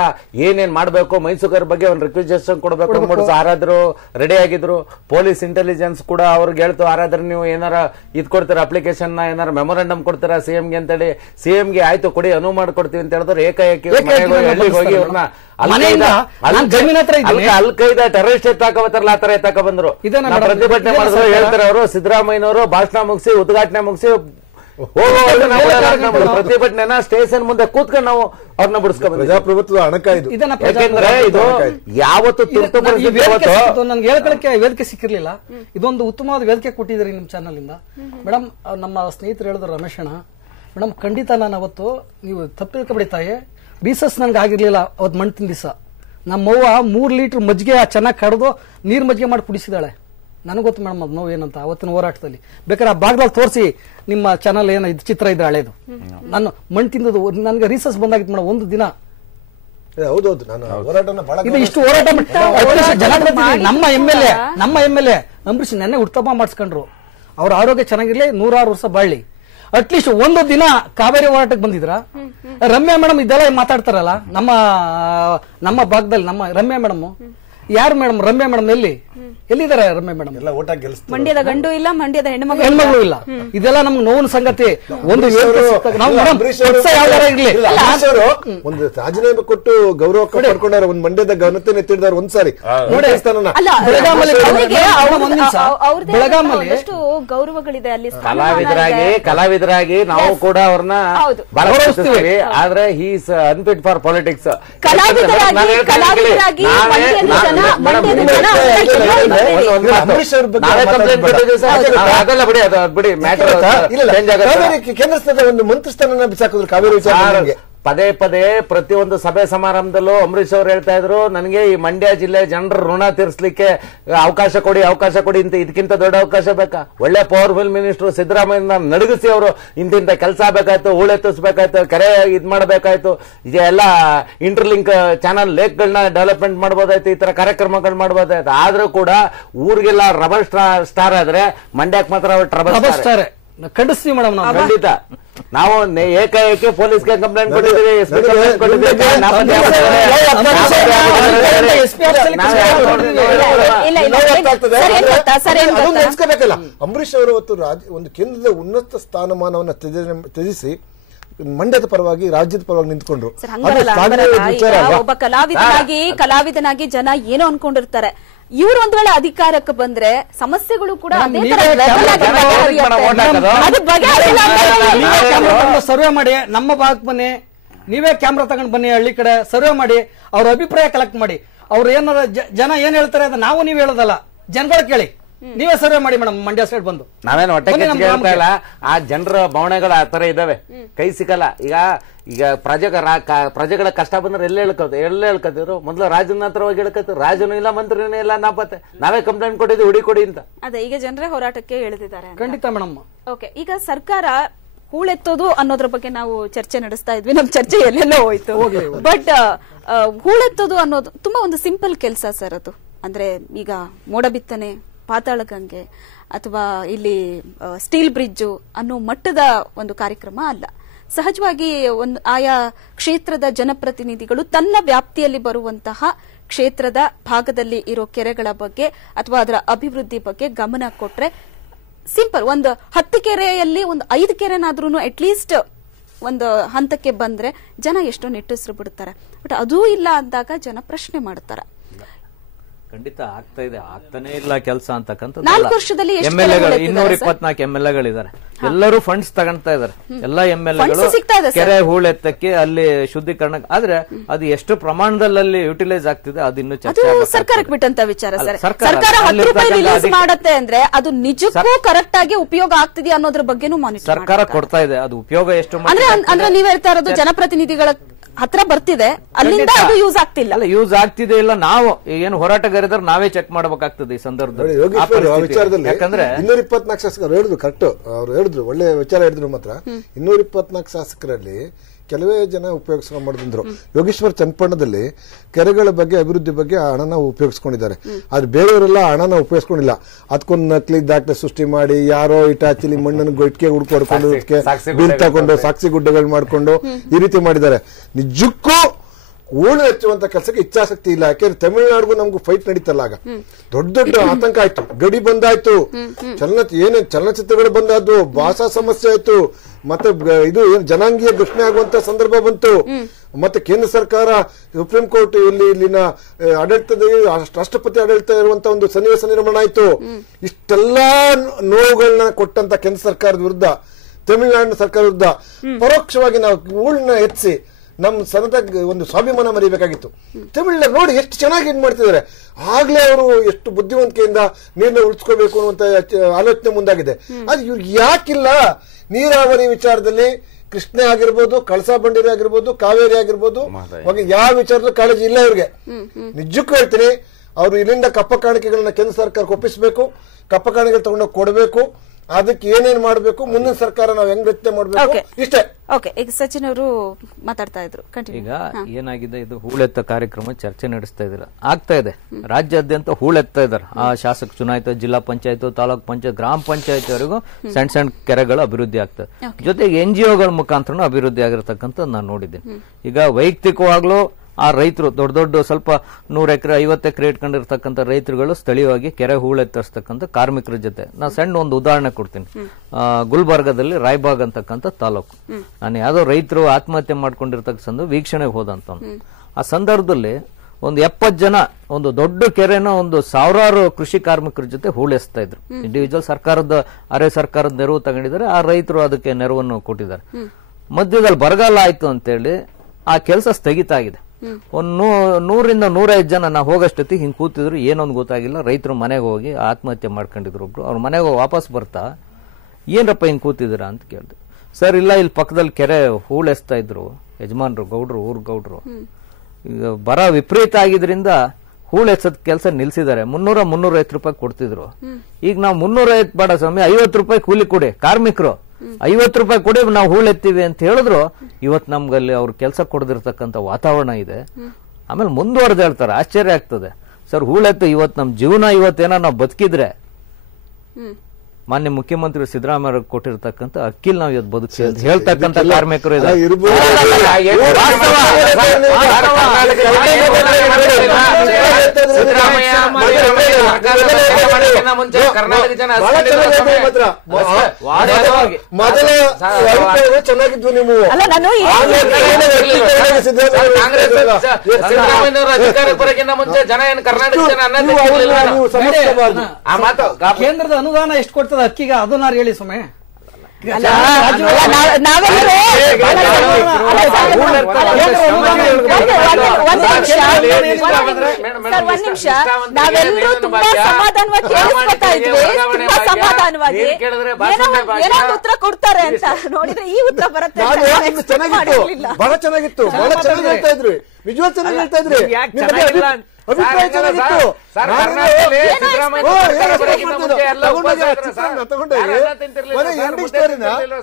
ಏನೇನ್ ಮಾಡ್ಬೇಕು, ಮೈಸೂಗರ ಬಗ್ಗೆ ಒಂದು ರಿಕ್ವಿಸೇಷನ್ ಕೊಡ್ಬೇಕು ಅಂದ್ಬಿಟ್ಟು ಯಾರಾದ್ರೂ ರೆಡಿ ಆಗಿದ್ರು. ಪೊಲೀಸ್ ಇಂಟೆಲಿಜೆನ್ಸ್ ಕೂಡ ಅವ್ರಿಗೆ ಹೇಳ್ತು, ಯಾರಾದ್ರೂ ನೀವು ಏನಾರ ಇದ್ ಕೊಡ್ತೀರಾ, ಅಪ್ಲಿಕೇಶನ್ ಏನಾರ ಮೆಮೊರಂಡಮ್ ಕೊಡ್ತೀರಾ ಸಿಎಂಗೆ ಅಂತೇಳಿ. ಸಿಎಂಗೆ ಆಯ್ತು ಕೊಡಿ, ಅನುವು ಮಾಡ್ಕೊಡ್ತೀವಿ ಅಂತ ಹೇಳಿದ್ರು. ಏಕಾಏಕಿ ಹಳ್ಳಿಗೆ ಹೋಗಿ ಅವ್ರನ್ನ ಅಲ್ಖೈದಾ ಟೆರರಿಸ್ಟ್ ಎತ್ತಾಕಬತ್ತಾರಲ್ಲ, ಆತರ ಎತ್ತಾಕ ಬಂದ್ರು. ಪ್ರತಿಭಟನೆ ಮಾಡಿದ್ರು. ಹೇಳ್ತಾರೆ ಅವರು, ಸಿದ್ದರಾಮಯ್ಯನವರು ಭಾಷಣ ಮುಗಿಸಿ ಉದ್ಘಾಟನೆ ಮುಗಿಸಿ ಪ್ರತಿಭಟನೆನ ಸ್ಟೇಷನ್ ಮುಂದೆ ಕೂತ್ಕೊಂಡು ನಾವು ಅವ್ರನ್ನ ಬಿಡಿಸ್ಕೊಂಡು ಪ್ರಜಾಪ್ರಭುತ್ವ ಹಣಕಾಯ್ದು. ಯಾಕೆಂದ್ರೆ ಇದು ಯಾವತ್ತು ತುರ್ತು ನನ್ಗೆ ಹೇಳ್ಕೊಳಕ್ಕೆ ವೇದಿಕೆ ಸಿಕ್ಕಿರ್ಲಿಲ್ಲ. ಇದೊಂದು ಉತ್ತಮವಾದ ವೇದಿಕೆ ಕೊಟ್ಟಿದ್ದೀರಿ ನಿಮ್ ಚಾನಲ್ ಇಂದ ಮೇಡಮ್. ನಮ್ಮ ಸ್ನೇಹಿತರು ಹೇಳಿದ್ರು, ರಮೇಶ್ ಅಣ್ಣ ಮೇಡಮ್ ಖಂಡಿತ ನಾನು ಅವತ್ತು ನೀವು ತಪ್ಪು ತಿಳ್ಕೊಬೇಡಿ ತಾಯಿ, ರೀಸಸ್ ನನ್ಗೆ ಆಗಿರ್ಲಿಲ್ಲ ಅವತ್ತು ಮಣ್ತಿನ ದಿವಸ. ನಮ್ಮವ್ವ 3 ಲೀಟರ್ ಮಜ್ಜಿಗೆ ಚೆನ್ನಾಗಿ ಕಡ್ದು ನೀರ್ ಮಜ್ಜಿಗೆ ಮಾಡಿ ಕುಡಿಸಿದಾಳೆ. ನನಗೆ ಗೊತ್ತು ಮೇಡಮ್ ಅದು ನೋವು ಏನಂತ ಅವತ್ತಿನ ಹೋರಾಟದಲ್ಲಿ. ಬೇಕಾದ್ರೆ ಆ ಭಾಗದಲ್ಲಿ ತೋರಿಸಿ ನಿಮ್ಮ ಚಾನಲ್ ಏನೋ ಇದು ಚಿತ್ರ ಇದ್ರೆ ಹಳೇದು. ನಾನು ಮಣ್ಣು ತಿಂದದು ನನ್ಗೆ ರೀಸಸ್ ಬಂದಾಗಿತ್ತು ಮೇಡಮ್ ಒಂದು ದಿನ. ಹೌದೌದು, ನಾನು ಹೋರಾಟನ ಇದು ಇಷ್ಟು ಹೋರಾಟ ನಮ್ಮ ಎಂ ಎಲ್ ಎ ಅಂಬರೀಶ್ ನೆನ್ನೆ ಹುಟ್ಟುಹಬ್ಬ ಮಾಡಿಸ್ಕೊಂಡ್ರು. ಅವ್ರ ಆರೋಗ್ಯ ಚೆನ್ನಾಗಿರ್ಲಿ, 106 ವರ್ಷ ಬಾಳ್ಲಿ. ಅಟ್ಲೀಸ್ಟ್ ಒಂದು ದಿನ ಕಾವೇರಿ ಹೋರಾಟಕ್ಕೆ ಬಂದಿದ್ರ? ರಮ್ಯಾ ಮೇಡಮ್ ಇದೆಲ್ಲ ಮಾತಾಡ್ತಾರಲ್ಲ ನಮ್ಮ ಭಾಗದಲ್ಲಿ, ನಮ್ಮ ರಮ್ಯಾ ಮೇಡಮ್ ಯಾರು ಮೇಡಮ್? ರಮ್ಯಾ ಮೇಡಮ್ ಎಲ್ಲಿದ್ದಾರೆ? ರಮ್ಯಾ ಮೇಡಮ್ ಎಲ್ಲ ಓಟ ಗೆಲ್ಲಿಸ್ತಾರೆ. ಮಂಡ್ಯದ ಗಂಡು ಇಲ್ಲ, ಮಂಡ್ಯದ ಹೆಣ್ಮಗಳು ಇಲ್ಲ. ಇದೆಲ್ಲ ನಮ್ಗೆ ನೋವಿನ ಸಂಗತಿ. ಒಂದು ರಾಜೀನಾಮೆ ಕೊಟ್ಟು ಗೌರವ ಪಡ್ಕೊಂಡಾರ, ಒಂದ್ ಮಂಡ್ಯದ ಘನತೆ ಎತ್ತಿಡ್ದಾರ ಒಂದ್ಸಾರಿ. ಬೆಳಗಾಮಲ್ಲಿ ಗೌರವಗಳಿದೆ ಅಲ್ಲಿ. ಕಲಾವಿದರಾಗಿ ನಾವು ಕೂಡ ಅವ್ರನ್ನ ಬಹಳ ಗೌರವಿಸ್ತೀವಿ. ಆದ್ರೆ ಹೀಸ್ ಅನ್ಫಿಟ್ ಫಾರ್ ಪಾಲಿಟಿಕ್ಸ್. ಆಗಲ್ಲ ಬಿಡಿ, ಅದು ಬಿಡಿ ಮ್ಯಾಟರ್. ಕೇಂದ್ರ ಸ್ಥಾನದ ಒಂದು ಮಂತ್ರಿ ಸ್ಥಾನ ಬಿಸಾಕಿದ್ರು ಕಾವೇರಿ ವಿಚಾರ. ಪದೇ ಪದೇ ಪ್ರತಿಯೊಂದು ಸಭೆ ಸಮಾರಂಭದಲ್ಲೂ ಅಂಬರೀಶ್ ಅವರು ಹೇಳ್ತಾ ಇದ್ರು, ನನಗೆ ಈ ಮಂಡ್ಯ ಜಿಲ್ಲೆ ಜನರ ಋಣ ತೀರಿಸಲಿಕ್ಕೆ ಅವಕಾಶ ಕೊಡಿ ಅಂತ. ಇದಕ್ಕಿಂತ ದೊಡ್ಡ ಅವಕಾಶ ಬೇಕಾ? ಒಳ್ಳೆ ಪವರ್ಫುಲ್ ಮಿನಿಸ್ಟರ್ ಸಿದ್ದರಾಮಯ್ಯ ನಡಗಿಸಿ ಅವರು ಇಂತಿಂತ ಕೆಲಸ ಬೇಕಾಯ್ತು, ಹೂಳೆತ್ತಿಸ್ಬೇಕಾಯ್ತು, ಕೆರೆ ಇದ್ ಮಾಡಬೇಕಾಯ್ತು, ಇದೆಲ್ಲ ಇಂಟರ್ಲಿಂಕ್ ಚಾನಲ್ ಲೇಕ್ಗಳನ್ನ ಡೆವಲಪ್ಮೆಂಟ್ ಮಾಡಬಹುದಾಯ್ತು, ಈ ತರ ಕಾರ್ಯಕ್ರಮಗಳು ಮಾಡಬಹುದಾಯ್ತು. ಆದ್ರೂ ಕೂಡ ಊರಿಗೆಲ್ಲ ರಬಲ್ ಸ್ಟಾರ್ ಆದ್ರೆ ಮಂಡ್ಯಕ್ಕೆ ಮಾತ್ರ ಅವ್ರು ಟ್ರಬಲ್ ಸ್ಟಾರ್. ಖಂಡಿಸ್ತೀವಿ ಮೇಡಮ್. ಖಂಡಿತ ನಾವು ಏಕಾಏಕಿ ಪೊಲೀಸ್ಗೆ ಕಂಪ್ಲೇಂಟ್ ಕೊಟ್ಟಿದ್ದೀವಿ. ಅಂಬರೀಶ್ ಅವರು ಒಂದು ಕೇಂದ್ರದ ಉನ್ನತ ಸ್ಥಾನಮಾನವನ್ನು ತ್ಯಜಿಸಿ ಮಂಡ್ಯದ ಪರವಾಗಿ, ರಾಜ್ಯದ ಪರವಾಗಿ ನಿಂತ್ಕೊಂಡ್ರು. ಒಬ್ಬ ಕಲಾವಿದನಾಗಿ ಜನ ಏನೋ ಅನ್ಕೊಂಡಿರ್ತಾರೆ. ಇವ್ರು ಒಂದ್ ವೇಳೆ ಅಧಿಕಾರಕ್ಕೆ ಬಂದ್ರೆ ಸಮಸ್ಯೆಗಳು ಕೂಡ ಸರ್ವೆ ಮಾಡಿ, ನಮ್ಮ ಭಾಗಕ್ಕೆ ಬನ್ನಿ, ನೀವೇ ಕ್ಯಾಮ್ರಾ ತಗೊಂಡ್ ಬನ್ನಿ, ಹಳ್ಳಿ ಕಡೆ ಸರ್ವೆ ಮಾಡಿ, ಅವ್ರ ಅಭಿಪ್ರಾಯ ಕಲೆಕ್ಟ್ ಮಾಡಿ. ಅವ್ರು ಏನಾರ ಜನ ಏನ್ ಹೇಳ್ತಾರೆ ಅದು ನಾವು ನೀವು ಹೇಳೋದಲ್ಲ, ಜನಗಳ ಕೇಳಿ, ನೀವೇ ಸರ್ವೆ ಮಾಡಿ ಮೇಡಮ್. ಮಂಡ್ಯ ಸೈಡ್ ಬಂದು ನಾವೇನು ಹೊಟ್ಟೆ ಹೇಳ್ತಾ ಇಲ್ಲ. ಆ ಜನರ ಭಾವನೆಗಳು ಆ ತರ ಇದಾವೆ, ಕೈ ಸಿಗಲ್ಲ. ಈಗ ಪ್ರಜೆಗಳ ಕಷ್ಟ ಬಂದ್ರೆ ಎಲ್ಲ ಹೇಳ್ಕೊತಿದ್ರು. ಮೊದಲು ರಾಜನ ಹತ್ರ ಹೋಗಿ ಹೇಳ್ಕೊತಿದ್ರು, ರಾಜನೂ ಇಲ್ಲ, ಮಂತ್ರಿನೂ ಇಲ್ಲ, ನಾಪತ್ತೆ. ನಾವೇ ಕಂಪ್ಲೇಂಟ್ ಕೊಟ್ಟಿದ್ವಿ, ಹುಡಿ ಅಂತ. ಅದೇ ಈಗ ಜನರೇ ಹೋರಾಟಕ್ಕೆ ಇಳಿದಿದ್ದಾರೆ. ಖಂಡಿತ ಮೇಡಮ್. ಓಕೆ, ಈಗ ಸರ್ಕಾರ ಹೂಳೆತ್ತೋದು ಅನ್ನೋದ್ರ ಬಗ್ಗೆ ನಾವು ಚರ್ಚೆ ನಡೆಸ್ತಾ ಇದ್ವಿ. ನಮ್ ಚರ್ಚೆ ಎಲ್ಲೆಲ್ಲೋ ಹೋಯ್ತು. ಬಟ್ ಹೂಳೆತ್ತೋದು ಅನ್ನೋದು ತುಂಬಾ ಒಂದು ಸಿಂಪಲ್ ಕೆಲಸ ಸರ್. ಅದು ಅಂದ್ರೆ ಈಗ ಮೋಡ ಬಿತ್ತನೆ, ಪಾತಾಳ ಗಂಗೆ ಅಥವಾ ಇಲ್ಲಿ ಸ್ಟೀಲ್ ಬ್ರಿಡ್ಜ್ ಅನ್ನೋ ಮಟ್ಟದ ಒಂದು ಕಾರ್ಯಕ್ರಮ ಅಲ್ಲ. ಸಹಜವಾಗಿ ಒಂದು ಆಯಾ ಕ್ಷೇತ್ರದ ಜನಪ್ರತಿನಿಧಿಗಳು ತನ್ನ ವ್ಯಾಪ್ತಿಯಲ್ಲಿ ಬರುವಂತಹ ಕ್ಷೇತ್ರದ ಭಾಗದಲ್ಲಿ ಇರೋ ಕೆರೆಗಳ ಬಗ್ಗೆ ಅಥವಾ ಅದರ ಅಭಿವೃದ್ಧಿ ಬಗ್ಗೆ ಗಮನ ಕೊಟ್ರೆ ಸಿಂಪಲ್. ಒಂದು 10 ಕೆರೆಯಲ್ಲಿ ಒಂದು 5 ಕೆರೆನಾದ್ರೂ ಅಟ್ಲೀಸ್ಟ್ ಒಂದು ಹಂತಕ್ಕೆ ಬಂದ್ರೆ ಜನ ಎಷ್ಟೋ ನಿಟ್ಟುಸಿರು ಬಿಡ್ತಾರೆ. ಬಟ್ ಅದೂ ಇಲ್ಲ ಅಂದಾಗ ಜನ ಪ್ರಶ್ನೆ ಮಾಡ್ತಾರೆ. ಖಂಡಿತ ಆಗ್ತಾ ಇದೆ, ಆಗ್ತಾನೆ ಇಲ್ಲ ಕೆಲಸ ಅಂತಕ್ಕಂಥ. 4 ವರ್ಷದಲ್ಲಿ ಎಂಎಲ್ಎಗಳು 224 ಎಂಎಲ್ಎಗಳಿದ್ದಾರೆ. ಎಲ್ಲರೂ ಫಂಡ್ಸ್ ತಗೊಂತಾ ಇದಾರೆ. ಎಲ್ಲಾ ಎಂಎಲ್ಎಗಳು ಕೆರೆ ಹೂಳೆತ್ತಕ್ಕೆ, ಅಲ್ಲಿ ಶುದ್ಧೀಕರಣ. ಆದ್ರೆ ಅದು ಎಷ್ಟು ಪ್ರಮಾಣದಲ್ಲಿ ಅಲ್ಲಿ ಯುಟಿಲೈಸ್ ಆಗ್ತಿದೆ ಅದು ಇನ್ನೂ ಚರ್ಚೆ. ಸರ್ಕಾರಕ್ಕೆ ಬಿಟ್ಟಂತ ವಿಚಾರ ಸರ್. ಸರ್ಕಾರ 10 ರೂಪಾಯಿ ರಿಲೀಸ್ ಮಾಡುತ್ತೆ ಅಂದ್ರೆ ಅದು ನಿಜಕ್ಕೂ ಕರೆಕ್ಟ್ ಆಗಿ ಉಪಯೋಗ ಆಗ್ತಿದೆ ಅನ್ನೋದ್ರ ಬಗ್ಗೆನೂ ಮಾನಿಟರ್ ಸರ್ಕಾರ ಕೊಡ್ತಾ ಇದೆ. ಅದು ಉಪಯೋಗ ಎಷ್ಟು ಅಂದ್ರೆ ನೀವ್ ಹೇಳ್ತಾ ಇರೋದು ಜನಪ್ರತಿನಿಧಿಗಳ ಹತ್ರ ಬರ್ತಿದೆ, ಅಲ್ಲಿಂದ ಅದು ಯೂಸ್ ಆಗ್ತಿಲ್ಲ. ಅಲ್ಲ, ಯೂಸ್ ಆಗ್ತಿದೆ ಇಲ್ಲ. ನಾವು ಏನು ಹೋರಾಟಗಾರರು ನಾವೇ ಚೆಕ್ ಮಾಡಬೇಕಾಗ್ತದೆ ಈ ಸಂದರ್ಭದಲ್ಲಿ. ಯಾಕಂದ್ರೆ 224 ಶಾಸಕರು ಹೇಳಿದ್ರು, ಕರೆಕ್ಟ್ ಅವ್ರು ಹೇಳಿದ್ರು, ಒಳ್ಳೆ ವಿಚಾರ ಹೇಳಿದ್ರು. ಮಾತ್ರ 224 ಶಾಸಕರಲ್ಲಿ ಕೆಲವೇ ಜನ ಉಪಯೋಗಿಸ್ಕೊಂಡು ಮಾಡಿದ್ರು. ಯೋಗೇಶ್ವರ್ ಚನ್ನಪಟ್ಟಣದಲ್ಲಿ ಕೆರೆಗಳ ಬಗ್ಗೆ ಅಭಿವೃದ್ಧಿ ಬಗ್ಗೆ ಆ ಹಣನ ಉಪಯೋಗಿಸ್ಕೊಂಡಿದ್ದಾರೆ. ಆದ್ರೆ ಬೇರೆಯವರೆಲ್ಲ ಹಣನ ಉಪಯೋಗಿಸ್ಕೊಂಡಿಲ್ಲ. ಅದಕ್ಕೊಂದು ನಕಲಿ ದಾಖಲೆ ಸೃಷ್ಟಿ ಮಾಡಿ ಯಾರೋ ಇಟಾಚಿಲಿ ಮಣ್ಣನ್ನು ಇಟ್ಕೆ ಹುಡ್ಕೊಡ್ಕೊಂಡು ಬಿಲ್ ತಗೊಂಡು ಸಾಕ್ಷಿ ಗುಡ್ಡಗಳು ಮಾಡ್ಕೊಂಡು ಈ ರೀತಿ ಮಾಡಿದ್ದಾರೆ. ನಿಜಕ್ಕೂ ಹೂಳು ಹೆಚ್ಚುವಂತ ಕೆಲಸಕ್ಕೆ ಇಚ್ಛಾಸಕ್ತಿ ಇಲ್ಲ. ಯಾಕೆಂದ್ರೆ ತಮಿಳುನಾಡಿಗೂ ನಮಗೂ ಫೈಟ್ ನಡೀತಲ್ಲ, ಆಗ ದೊಡ್ಡ ದೊಡ್ಡ ಆತಂಕ ಆಯ್ತು, ಗಡಿ ಬಂದಾಯ್ತು, ಏನೇನ್ ಚಲನಚಿತ್ರಗಳು ಬಂದಾದ್ದು, ಭಾಷಾ ಸಮಸ್ಯೆ ಆಯ್ತು, ಮತ್ತೆ ಇದು ಜನಾಂಗೀಯ ಘೋಷಣೆ ಆಗುವಂತ ಸಂದರ್ಭ ಬಂತು. ಮತ್ತೆ ಕೇಂದ್ರ ಸರ್ಕಾರ ಸುಪ್ರೀಂ ಕೋರ್ಟ್ ಇಲ್ಲಿನ ಆಡಳಿತದಲ್ಲಿ ರಾಷ್ಟ್ರಪತಿ ಆಡಳಿತ ಇರುವಂತ ಒಂದು ಸನ್ನಿವೇಶ ನಿರ್ಮಾಣ ಆಯ್ತು. ಇಷ್ಟೆಲ್ಲಾ ನೋವುಗಳನ್ನ ಕೊಟ್ಟಂತ ಕೇಂದ್ರ ಸರ್ಕಾರದ ವಿರುದ್ಧ, ತಮಿಳುನಾಡಿನ ಸರ್ಕಾರ ವಿರುದ್ಧ ಪರೋಕ್ಷವಾಗಿ ನಾವು ಹೂಳನ್ನ ಹೆಚ್ಚಿಸಿ ನಮ್ಮ ಸತತ ಒಂದು ಸ್ವಾಭಿಮಾನ ಮರಿಬೇಕಾಗಿತ್ತು. ತಮಿಳ್ನಾಡು ನೋಡಿ ಎಷ್ಟು ಚೆನ್ನಾಗಿ ಏನ್ ಮಾಡ್ತಿದ್ದಾರೆ. ಆಗ್ಲೇ ಅವರು ಎಷ್ಟು ಬುದ್ಧಿವಂತಿಕೆಯಿಂದ ನೀರನ್ನ ಉಳಿಸ್ಕೋಬೇಕು ಅನ್ನುವಂತ ಆಲೋಚನೆ ಮುಂದಾಗಿದೆ. ಅದು ಇವ್ರಿಗೆ ಯಾಕಿಲ್ಲ? ನೀರಾವರಿ ವಿಚಾರದಲ್ಲಿ ಕೃಷ್ಣೆ ಆಗಿರ್ಬೋದು, ಕಳಸಾ ಬಂಡೂರಿ ಆಗಿರ್ಬೋದು, ಕಾವೇರಿ ಆಗಿರ್ಬೋದು, ಯಾವ ವಿಚಾರದಲ್ಲೂ ಕಾಳಜಿ ಇಲ್ಲ ಇವ್ರಿಗೆ. ನಿಜಕ್ಕೂ ಹೇಳ್ತೀನಿ, ಅವರು ಇಲ್ಲಿಂದ ಕಪ್ಪ ಕಾಣಿಕೆಗಳನ್ನ ಕೇಂದ್ರ ಸರ್ಕಾರಕ್ಕೆ ಒಪ್ಪಿಸಬೇಕು, ಕಪ್ಪ ಕಾಣಿಕೆ ತಗೊಂಡೋಗಿ ಕೊಡಬೇಕು. ಅದಕ್ಕೆ ಏನೇನ್ ಮಾಡಬೇಕು, ಮುಂದಿನ ಸರ್ಕಾರ ನಾವು ಹೆಂಗ್ ರಚನೆ ಮಾಡಬೇಕು, ಇಷ್ಟೇ. ಈಗ ಸಚಿನ್ ಅವರು ಮಾತಾಡ್ತಾ ಇದ್ರು. ಈಗ ಏನಾಗಿದೆ, ಇದು ಹೂಳೆತ್ತ ಕಾರ್ಯಕ್ರಮ ಚರ್ಚೆ ನಡೆಸ್ತಾ ಇದ್ದೀರಾ, ಆಗ್ತಾ ಇದೆ ರಾಜ್ಯಾದ್ಯಂತ ಹೂಳೆತ್ತಾ ಇದಾರೆ. ಆ ಶಾಸಕ ಚುನಾಯಿತ, ಜಿಲ್ಲಾ ಪಂಚಾಯತ್, ತಾಲೂಕ್ ಪಂಚಾಯತ್, ಗ್ರಾಮ ಪಂಚಾಯತ್ ವರೆಗೂ ಸಣ್ಣ ಸಣ್ಣ ಕೆರೆಗಳು ಅಭಿವೃದ್ಧಿ ಆಗ್ತದೆ. ಜೊತೆಗೆ NGOಗಳ ಮುಖಾಂತರ ಅಭಿವೃದ್ಧಿ ಆಗಿರತಕ್ಕಂಥ ನಾನು ನೋಡಿದ್ದೀನಿ. ಈಗ ವೈಯಕ್ತಿಕವಾಗ್ಲೂ ಆ ರೈತರು ದೊಡ್ಡ ದೊಡ್ಡ ಸ್ವಲ್ಪ 100 ಎಕರೆ 50 ಎಕರೆ ಇಟ್ಕೊಂಡಿರ್ತಕ್ಕಂಥ ರೈತರುಗಳು ಸ್ಥಳೀಯವಾಗಿ ಕೆರೆ ಹೂಳೆತ್ತರಿಸ್ತಕ್ಕಂಥ ಕಾರ್ಮಿಕರ ಜೊತೆ ನಾನು ಸಣ್ಣ ಒಂದು ಉದಾಹರಣೆ ಕೊಡ್ತೀನಿ. ಗುಲ್ಬರ್ಗದಲ್ಲಿ ರಾಯ್ಬಾಗ್ ಅಂತಕ್ಕಂಥ ತಾಲೂಕು, ನಾನು ಯಾವ್ದೋ ರೈತರು ಆತ್ಮಹತ್ಯೆ ಮಾಡ್ಕೊಂಡಿರ್ತಕ್ಕಂಥ ವೀಕ್ಷಣೆಗೆ ಹೋದಂತ ಆ ಸಂದರ್ಭದಲ್ಲಿ ಒಂದು 70 ಜನ ಒಂದು ದೊಡ್ಡ ಕೆರೆನ ಒಂದು ಸಾವಿರಾರು ಕೃಷಿ ಕಾರ್ಮಿಕರ ಜೊತೆ ಹೂಳೆಸ್ತಾ ಇದ್ರು. ಇಂಡಿವಿಜುವಲ್ ಸರ್ಕಾರದ ಅರೆ ಸರ್ಕಾರದ ನೆರವು ತಗೊಂಡಿದ್ದಾರೆ, ಆ ರೈತರು ಅದಕ್ಕೆ ನೆರವನ್ನು ಕೊಟ್ಟಿದ್ದಾರೆ. ಮಧ್ಯದಲ್ಲಿ ಬರಗಾಲ ಆಯ್ತು ಅಂತೇಳಿ ಆ ಕೆಲಸ ಸ್ಥಗಿತ ಆಗಿದೆ. ಒಂದು 100ರಿಂದ 105 ಜನ ನಾವು ಹೋಗಷ್ಟೊತ್ತಿಗೆ ಹಿಂಗ್ ಕೂತಿದ್ರು, ಏನೊಂದು ಗೊತ್ತಾಗಿಲ್ಲ. ರೈತರು ಮನೆಗೆ ಹೋಗಿ ಆತ್ಮಹತ್ಯೆ ಮಾಡ್ಕೊಂಡಿದ್ರು. ಒಬ್ರು ಅವ್ರ ಮನೆಗೆ ವಾಪಸ್ ಬರ್ತಾ ಏನ್ರಪ್ಪ ಹಿಂಗ್ ಕೂತಿದ್ದೀರಾ ಅಂತ ಕೇಳಿದ್ರು. ಸರ್ ಇಲ್ಲ, ಇಲ್ಲಿ ಪಕ್ಕದಲ್ಲಿ ಕೆರೆ ಹೂಳೆಸ್ತಾ ಇದ್ರು ಯಜಮಾನ್ರು, ಗೌಡ್ರು, ಊರ್ ಗೌಡ್ರು. ಈಗ ಬರ ವಿಪರೀತ ಆಗಿದ್ರಿಂದ ಹೂಳೆಸದ್ ಕೆಲಸ ನಿಲ್ಸಿದ್ದಾರೆ. 300-350 ರೂಪಾಯಿ ಕೊಡ್ತಿದ್ರು. ಈಗ ನಾವು 350 ಬೇಡ ಸ್ವಾಮಿ, 50 ರೂಪಾಯಿ ಕೂಲಿ ಕೊಡಿ, ಕಾರ್ಮಿಕರು 50 ರೂಪಾಯಿ ಕೊಡಿ, ನಾವು ಹೂಳೆತ್ತೀವಿ ಅಂತ ಹೇಳಿದ್ರು. ಇವತ್ತು ನಮ್ಗಲ್ಲಿ ಅವ್ರ ಕೆಲಸ ಕೊಡದಿರ್ತಕ್ಕಂಥ ವಾತಾವರಣ ಇದೆ. ಆಮೇಲೆ ಮುಂದುವರೆದು ಹೇಳ್ತಾರೆ, ಆಶ್ಚರ್ಯ ಆಗ್ತದೆ. ಸರ್ ಹೂಳೆತ್ತು ಇವತ್ತು ನಮ್ ಜೀವನ ಇವತ್ತೇನೋ ನಾವು ಬದುಕಿದ್ರೆ ಮಾನ್ಯ ಮುಖ್ಯಮಂತ್ರಿ ಸಿದ್ದರಾಮಯ್ಯ ಕೊಟ್ಟಿರ್ತಕ್ಕಂಥ ಅಕ್ಕಿಲ್ ನಾವು ಇವತ್ತು ಬದುಕಿ ಅಂತ ಹೇಳ್ತಕ್ಕಂಥ ಕಾರ್ಮಿಕರು ಇದ್ದಾರೆ. ಚೆನ್ನಾಗಿದ್ವು ನೀವು, ಕೇಂದ್ರದ ಅನುದಾನ ಎಷ್ಟು ಕೊಡ್ತದೆ ಅಕ್ಕಿಗೆ ಅದನ್ನ ಹೇಳಿ ಸುಮ್ಮನೆ. ನಾವೆಲ್ಲರೂ ತುಂಬಾ ಸಮಾಧಾನವಾಗಿ ಕೇಳಿಸ್ಕೊತಾ ಇದ್ವಿ, ತುಂಬಾ ಸಮಾಧಾನವಾಗಿ ಉತ್ತರ ಕೊಡ್ತಾರೆ ಅಂತ ನೋಡಿದ್ರೆ ಈ ಉತ್ತರ ಬರುತ್ತೆ. ಬಹಳ ಚೆನ್ನಾಗಿತ್ತು, ಬಹಳ ಚೆನ್ನಾಗಿ ಹೇಳ್ತಾ ಇದ್ರಿ, ನಿಜವಾದ ಚೆನ್ನಾಗಿ ಹೇಳ್ತಾ ಇದ್ರಿ. ಅಭಿಪ್ರಾಯ ಚೆನ್ನಾಗಿತ್ತು.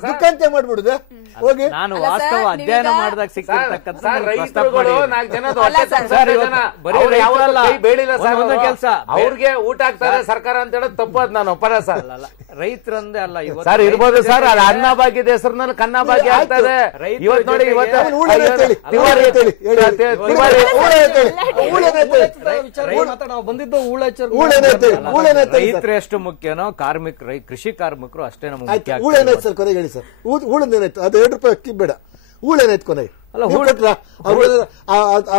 ದುಃಖಾಂತ್ಯ ಮಾಡ್ಬಿಡುದೆ ಹೋಗಿ. ನಾನು ವಾಸ್ತವ ಅಧ್ಯಯನ ಮಾಡಿದಾಗ ಸಿಕ್ಕಿರ್ತಕ್ಕಂಥ ಕೆಲಸ ಅವ್ರಿಗೆ ಊಟ ಆಗ್ತಾರೆ ಸರ್ಕಾರ ಅಂತ ಹೇಳೋದು ತಪ್ಪದ್ ನಾನು ಒಪ್ಪಲ್ಲ ಸರ್. ರೈತರಂದೇ ಅಲ್ಲ ಸರ್ ಇರ್ಬೋದು ಸರ್, ಅದು ಅನ್ನ ಭಾಗ್ಯದ ಹೆಸರಿನಲ್ಲಿ ಕನ್ನ ಭಾಗ್ಯ ಆಗ್ತದೆ. ಇವತ್ತು ನೋಡಿ, ರೈತರು ಎಷ್ಟು ಮುಖ್ಯನೋ ಕೃಷಿ ಕಾರ್ಮಿಕರು ಅಷ್ಟೇ ನಮ್ಗೆ ಮುಖ್ಯ. ಹೂಳೇನಾಯ್ತು ಸರ್ ಕೊನೆಗೆ ಹೇಳಿ ಸರ್, ಹೂಳೇನಾಯ್ತು? ಅದು 2 ರೂಪಾಯಿ ಅಕ್ಕಿ ಬೇಡ, ಹೂಳೇನಾಯ್ತು ಕೊನೆಗೆ? ಅಲ್ಲ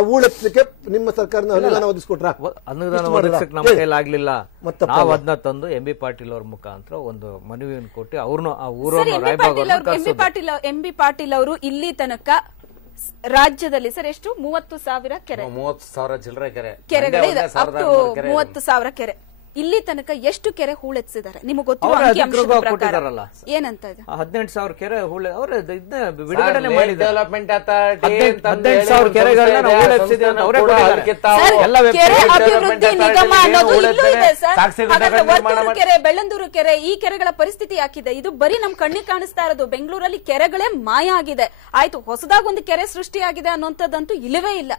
ಹೂಳೆತ್ತಲಿಕ್ಕೆ ನಿಮ್ಮ ಸರ್ಕಾರ ಅನುದಾನ ಒದಗಿಸ್ಕೊಟ್ರ? ಅನುದಾನ ಒದಗಿಸಕ್ ನಮ್ಮ ಕೈಲಾಗ್ಲಿಲ್ಲ. ನಾವು ಅದನ್ನ ತಂದು MB ಪಾಟೀಲ್ ಅವ್ರ ಮುಖಾಂತರ ಒಂದು ಮನವಿಯನ್ನು ಕೊಟ್ಟು ಅವ್ರನ್ನ ಆ ಊರನ್ನು MB ಪಾಟೀಲ್ ಅವರು ಇಲ್ಲಿ ತನಕ ರಾಜ್ಯದಲ್ಲಿ ಸರ್ ಎಷ್ಟು 30,000 ಕೆರೆ, 30,000 ಚಿಲ್ಲರೆ ಕೆರೆಗಳಿದೆ, ಅಪ್ ಟು 30,000 ಕೆರೆ ಇಲ್ಲಿ ತನಕ ಎಷ್ಟು ಕೆರೆ ಹೂಳೆತ್ತಿಸಿದ್ದಾರೆ ನಿಮಗೆ ಗೊತ್ತಿರೋ ಅವ್ರ ಅಂಕಿಅಂಶದ ಅಧಿಕೃತವಾಗಿ ಪ್ರಕಾರ ಕೊಟ್ಟಿದ್ದಾರಲ್ಲ. ಏನಂತ ಇದೆ 18,000 ಕೆರೆ ಹೂಳೆ ಅವ್ರ ಬಿಡುಗಡೆ ಮಾಡಿದ್ದಾರೆ. ಡೆವಲಪ್ಮೆಂಟ್ 18,000 ಕೆರೆಗಳನ್ನ ನಾವು ಹೂಳೆತ್ತಿಸಿದ್ದೀವಿ ಅಂತ ಅವರೇ ಕೊಟ್ಟಿದ್ದಾರೆ. ಎಲ್ಲ ಕೆರೆ ಅಭಿವೃದ್ಧಿ ನಿಗಮ ಅನ್ನೋದು ಇಲ್ಲೂ ಇದೆ ಸರ್. ಹಾಗಾದ್ರೆ ವರ್ತೂರು ಕೆರೆ, ಬೆಳ್ಳಂದೂರು ಕೆರೆ, ಈ ಕೆರೆಗಳ ಪರಿಸ್ಥಿತಿ ಯಾಕಿದೆ? ಇದು ಬರೀ ನಮ್ ಕಣ್ಣಿಗೆ ಕಾಣಿಸ್ತಾ ಇರೋದು. ಬೆಂಗಳೂರಲ್ಲಿ ಕೆರೆಗಳೇ ಮಾಯ ಆಗಿದೆ. ಆಯ್ತು, ಹೊಸದಾಗಿ ಒಂದು ಕೆರೆ ಸೃಷ್ಟಿಯಾಗಿದೆ ಅನ್ನೋಂಥದ್ದಂತೂ ಇಲ್ಲವೇ ಇಲ್ಲ.